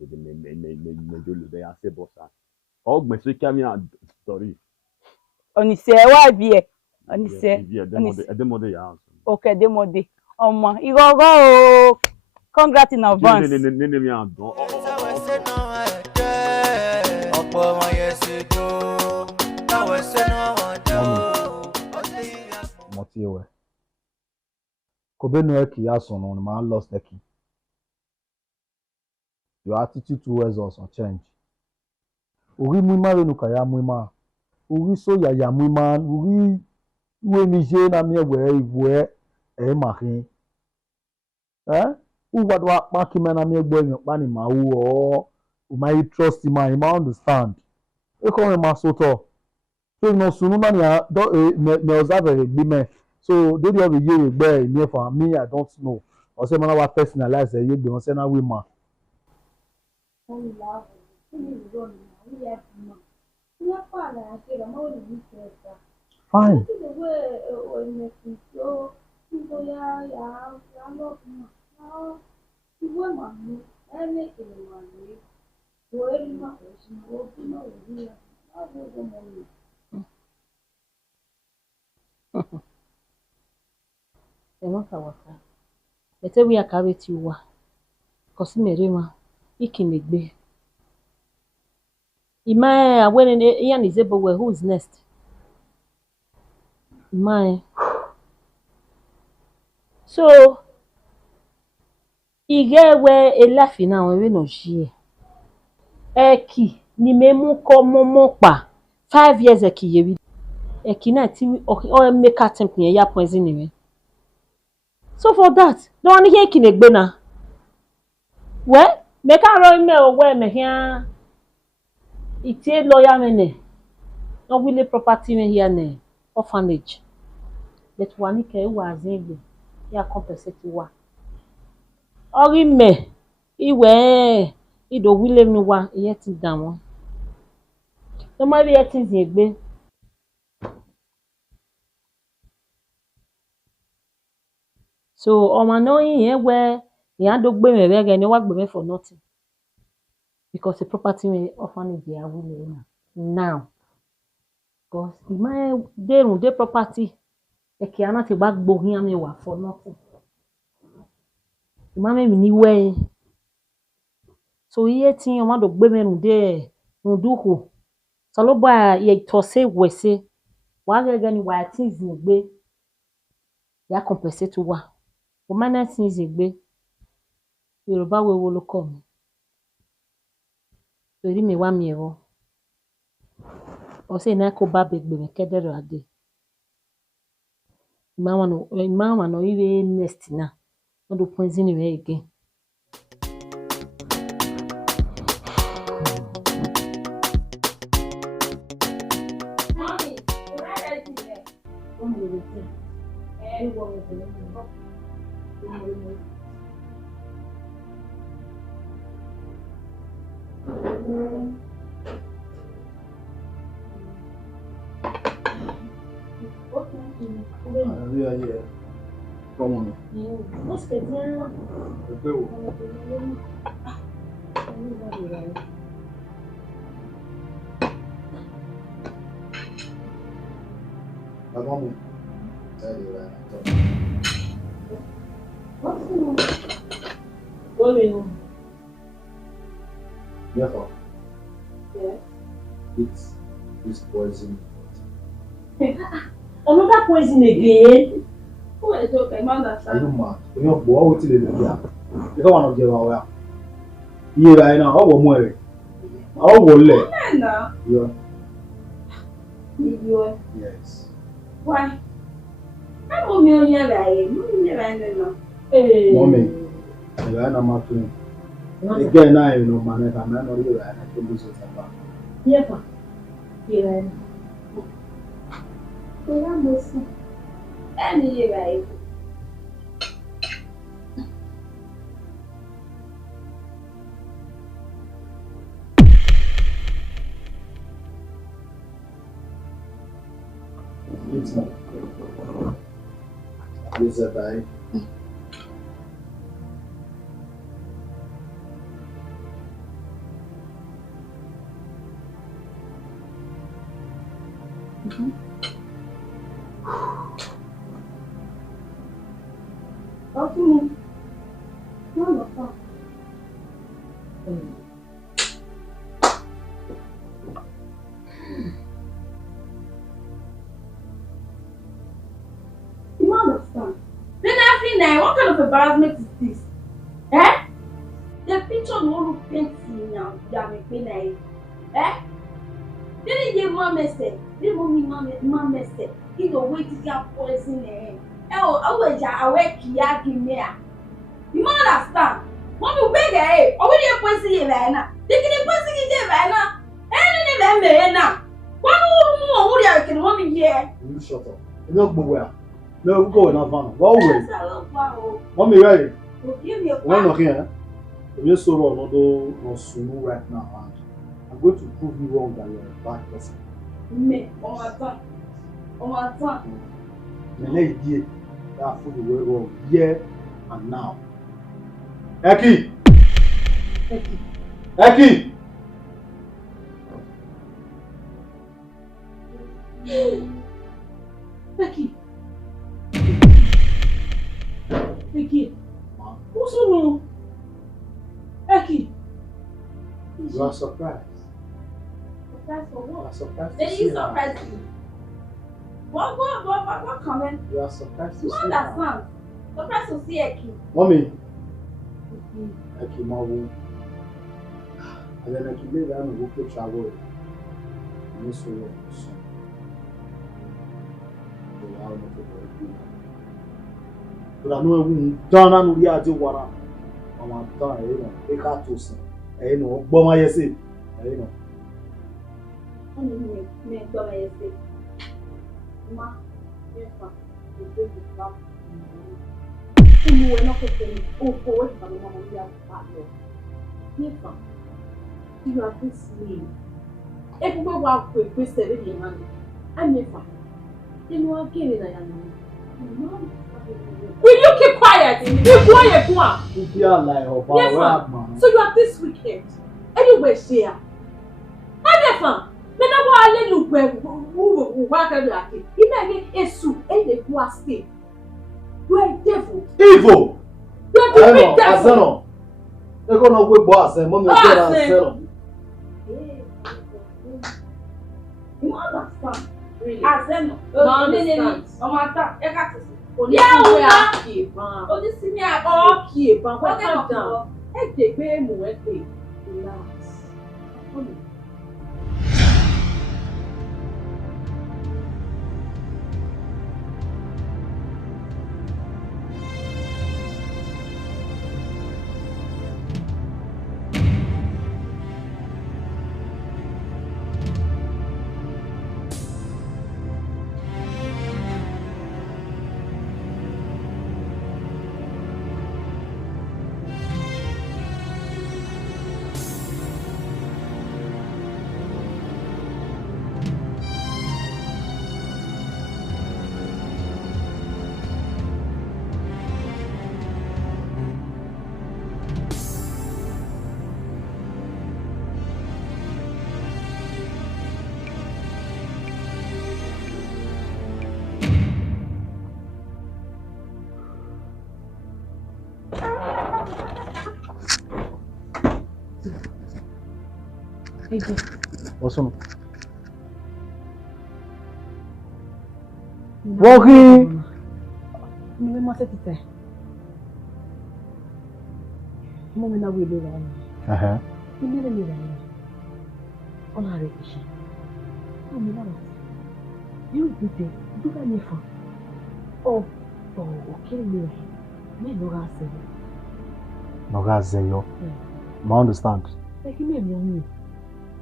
Me olode ya se bossa. Ogbe so kami story. Onise wa bi e. Onise. Edemode ya. Okay, demode. Omo, igogo o. Congrats in advance. Ne mi adon. Ogbomwanyese do. That was say no one do. Motiewe. Kobenu eki yaso no man lost eki. Your attitude towards us will change. Uri mwima we nukaya mwima. Uri so ya mwima. Uri we nije na miye we mahin. Uwadwa makime na miye we pani ma o. Umai trust him, he might understand. Eko ma soto. So no sunu na ya me observe agreement. So they have a year be near for me I don't know. Or say man wa personalize ye be on say na we ma. Fine. Emaka waka. Bete we akabe ti wa. Kosi merema ikinegbe. Ima awene yan izebo we who's next? Ima. So ige we elafi na we no ji. Eki ni memu ko momo pa 5 years eki yewi. Eki na ti o make attempt ni ya poison ni. So for that, no one here kinegbe na. Well, make a roll me away me here. It's a lawyer mene. No will property me here ne orphanage. But one ke was in ya compensate wa. Ori me iwe ido wile mi wa yet down. No ma be yet in so oma no yin where yan do gbe me be ni wa gbe me for nothing. Because the property me orphanage they are willing now. Because the property Ekiana te bag bohia me wa for nothing. Mama mi ni way. So ye tin o ma do gbe me nu de nu duhu. Salo ba ye to say wese. Wa ga ni wa tins ni gbe. Ya compensate wa. O ma na tins ni gbe. Yoruba we wo lo come. Tori mi wa mi ewo. O se na ko ba begbe me kedere ade. Mama no iwe next na. No do poison we again. Mommy, where are you there? Yeah. Come on. What's the deal? Therefore, it's poison. Another poison again? Who is okay, mother? I don't mind. You know, what will you do? You don't want to give away. Yeah, I know. How will you? How will you? Yeah. Yes. Why? I'm on your way. Mommy, I am not doing. Again, I know, man. I'm not really. I can do something. Yeah. Yeah. Anyway. It's not. It's a guy. What kind of embarrassment is this? Eh? The picture no look painting now. Eh? Didn't give mama say? Didn't mama say? You know wait to get poison eh? Oh, always I work here give me. You understand? Mommy beg eh? Oh, we dey poison you right now. They can poison you right now. Eh, no, now. One who dey can mommy here. You shut up. You don't go where. No, go in Havana. Go away. Mommy, ready? When you're here, you're so wrong. No sunu right now. I'm going to prove you wrong that you're a bad person. Me, on my tongue. The next year, that food will go wrong here and now. Becky! Becky! Becky! Becky! Who's wrong? Becky! You are surprised. Surprised for what? You are surprised to Did see you her. surprise me? What comment? You are surprised to You see her. understand? Surprised to see Eki. Mommy. Eki Mawu. And then Eki live and go to travel. You so long. But I know we done and we are doing what I'm done. You know, they can't do something. You know, Ogbomwanyese. You know. Me Ogbomwanyese. Ma, yes, ma. You do the job. You were not getting forward from the moment you have partner. Yes, ma. You are this mean. If we walk with Mr. Vivian, I'm yes, ma. You know, I'm getting a young man. Will you keep quiet? Keep quiet, ma. Yes, ma. So you are this wicked. Anyway, share. I'm yes, ma. Me na wa ale lu gbe Why can you act? He may be a soup and a poor state. You are a devil. Evil! You are the big devil. They're gonna wait boss and mommy tell You understand? Really? Azeno. No, understand. Yeah, calm down. Relax. What's on? Walking. Ni mo se tete. Mo me na we do ra. Ni me ra. Ona re ishi. Mo me na. You did it. Do that me for. Oh, okay me. Me no ga se. No ga se yo. I understand. Like me me.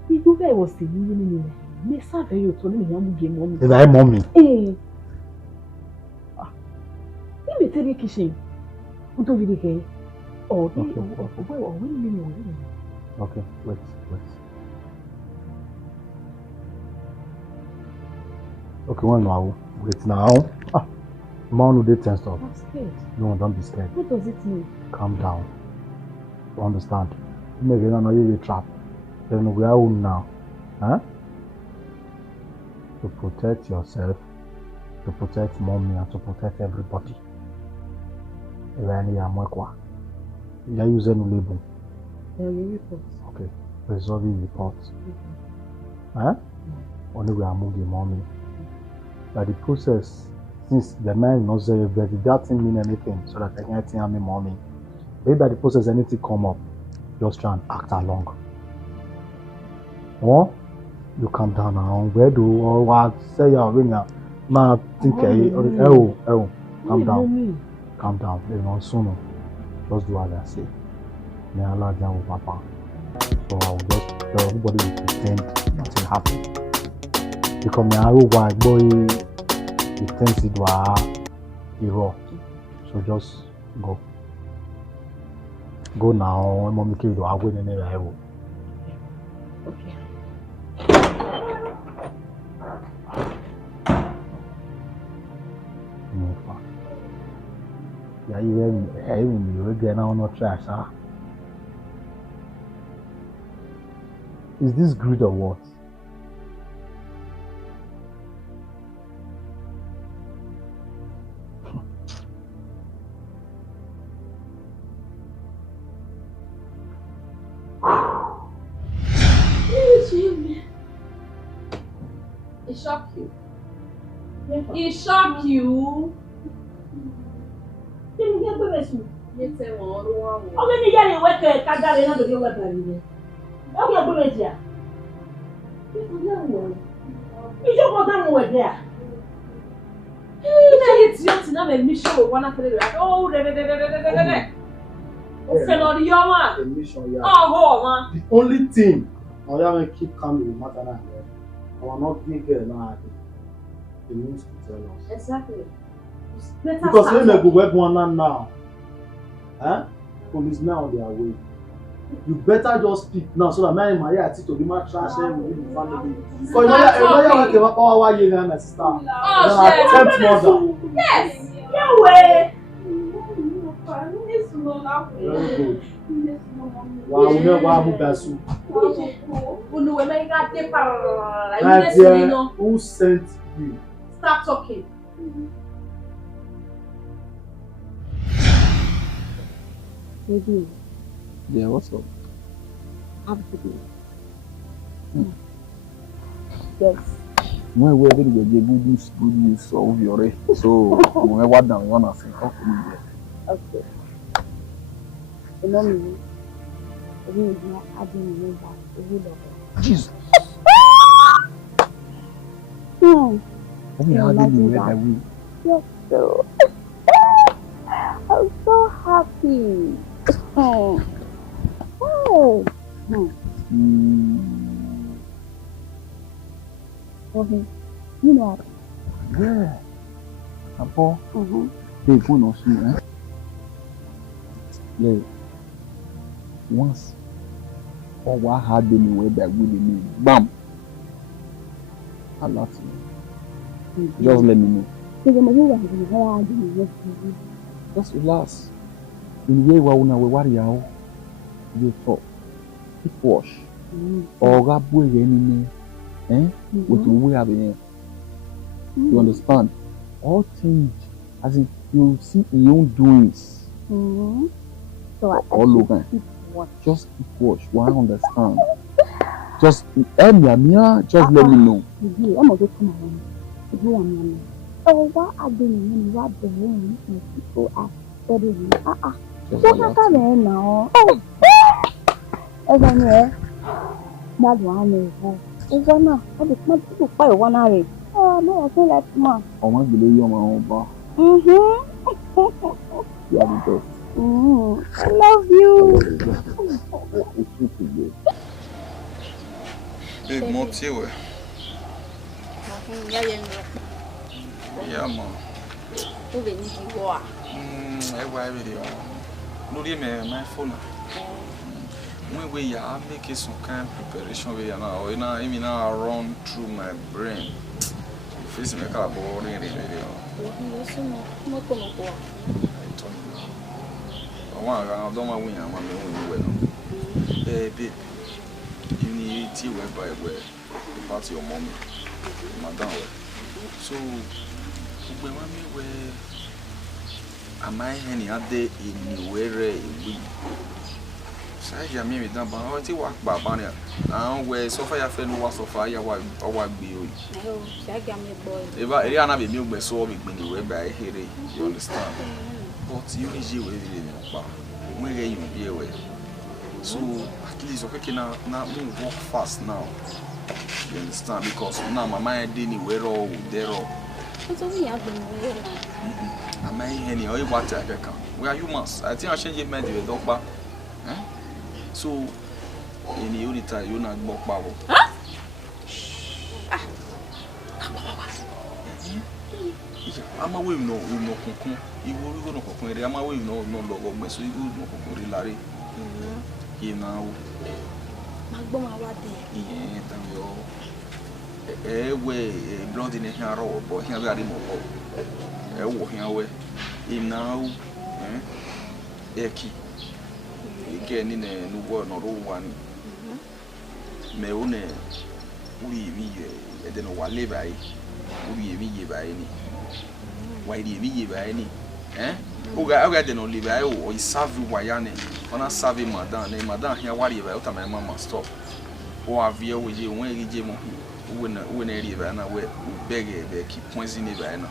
You guys was saying me serve you to me young game mommy. Is that mommy? Eh. You me tell you kitchen. Who do we get? Oh, okay, wait. Okay, one now. Wait now. Man who did 10 stuff. I'm scared. No, don't be scared. What does it mean? Calm down. You understand? You may not know you're trapped. Then we are all now. Huh? To protect yourself, to protect mommy, and to protect everybody. You are using label. Okay. Resolving reports. Huh? Only we are moving mommy. But the process, since the man knows that it doesn't mean anything, so that I can't tell me mommy. Maybe by the process anything come up, just try and act along. Or you calm down now. Where do or what say your ring? Ma think calm down. Calm down. You know sooner. Just do what I say. May Allah deal with Papa. So I will just tell everybody will pretend nothing happened. Because my white boy pretends it was hero. So just go. Go now. Mommy kill you. I'll go in there. Okay. Yeah, even you again now not trash, huh? Is this greed or what? It shocked you. It shocked you. The only thing I want to keep calm in the matter now. I will not give her now. It means to tell us. Exactly. Because when they go work one now, policemen on their way. You better just speak now so that my Maria to be my trash within the family. Because you know power you and sister. Attempt murder. Yes. No way. Very good. Who sent Start talking. Baby, Yeah, what's up? have a good day. Yes. When we're going to get good news of your so when what down you wanna say talk to me there. Okay. You know me. We is not adding me back. We love it. Jesus. Can you imagine that? Yes, so. I'm so happy. Oh. Okay. You know. Yeah. Apo. They phone us, eh? Yeah. Once. Or what had been way back with me. Bam. I love you. Just let me know. Just relax. In the way we worry out, you talk. Keep wash. Or grab boy any with the way have here. You understand? All things as in you see your own doings. So all over. Just keep watch. One understand. Just just let me know. I'm gonna come around. Oh, what are they doing? What the hell? People are studying. Just like now. That one is one. I just want to buy one hour. Oh, no, I feel like man. I want to believe you on my own bar. You are the best. I love you. Big motive. Yeah, man. My phone. When we are making some kind of preparation, we are now, I mean, now run through my brain. Face me car boring, really. I don't want to win. I'm going baby, you need to wear by where the party your mommy, madam. So, when we am I any other anywhere we? Say, I mean, we don't want to walk by Banya. Now, where so far, your friend was so far, you walk be you. If I am a milk, so big when you wear by here, you understand? But you need to where you be away. So, at least, okay, now walk fast now. You understand? Because now my mind didn't wear all there. Am I any or what I can? Where you must. I think I change my doctor. So, in the unit, you not walk bubble. I'm away no cocoon. You will go no cocoon. I'm away no logo, so you will no cocoon. Larry. Here now. Way blood in a hair or here very more. Walking away. In now, Eki. Again in a new word, not all one. Meone, we don't know what live by. We be by any. Why do you be by any? Oh, I don't live by or serve you Wayane. On a savvy madame, here, what you about my mamma stop. Or a view with you when you give when I live and I will beg a keep points in the banner.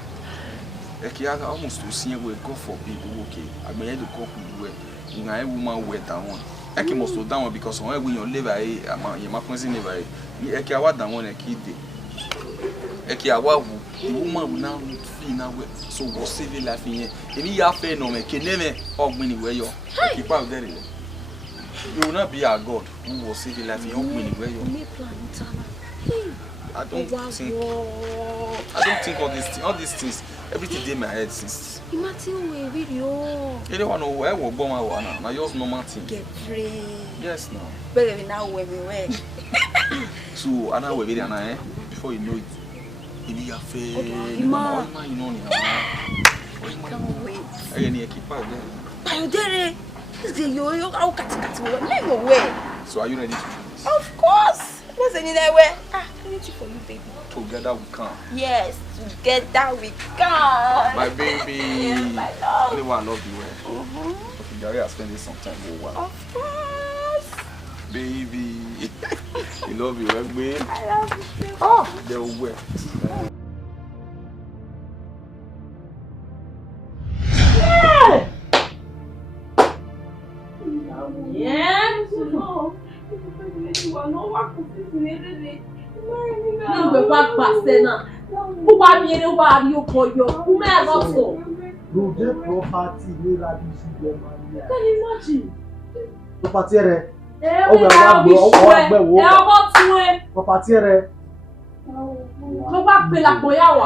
I almost to see where go for people, okay. I may have to cope with you. I woman wet down. I can most down because when you live, I'm a points in the way. I can what down a kid. The woman will now feel now so was saving life in here. If you have fair no make never or many where you keep out there. You will not be our God who was saving life in your many where you I don't think all these things everything in my head since. Imagine we video. You don't know where we're born now yours normal thing. Get free. Yes now. But now where we were. So I will be there before you know it. If you have faith, you know can't wait. I need to keep out there. But there is the yo cut. So are you ready to do this? Of course. What's in that way? anything for you, baby. Together we come. Yes, together we come. My baby. My love. Only one I love you. Okay, Gary, I spend this some time with one. Of course. Baby. You love you, right, babe? I love you. Oh, they're wet.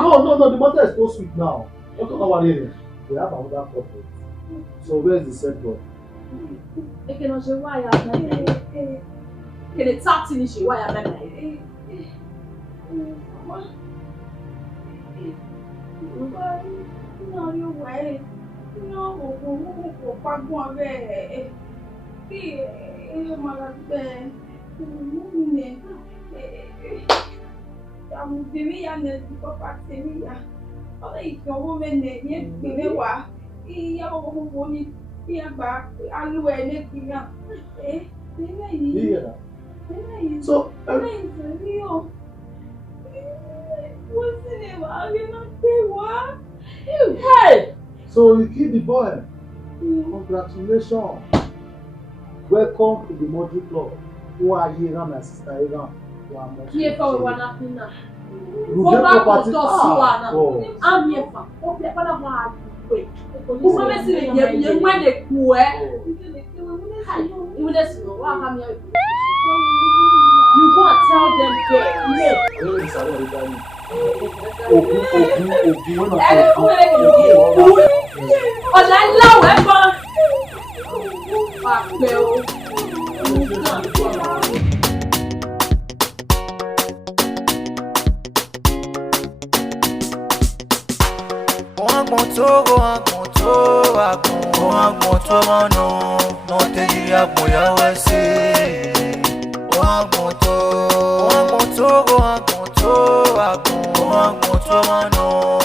No, the matter is so sweet now. Don't talk about it. We have another couple. So where's the set boy? So, Hey! So you killed the boy. Congratulations. Welcome to the Model Club. Who are you, my sister? Here for one afternoon. You get property. I'm here for. Okay, what about you? Who promised you when they poor? You just know what I'm here. You go and tell them no.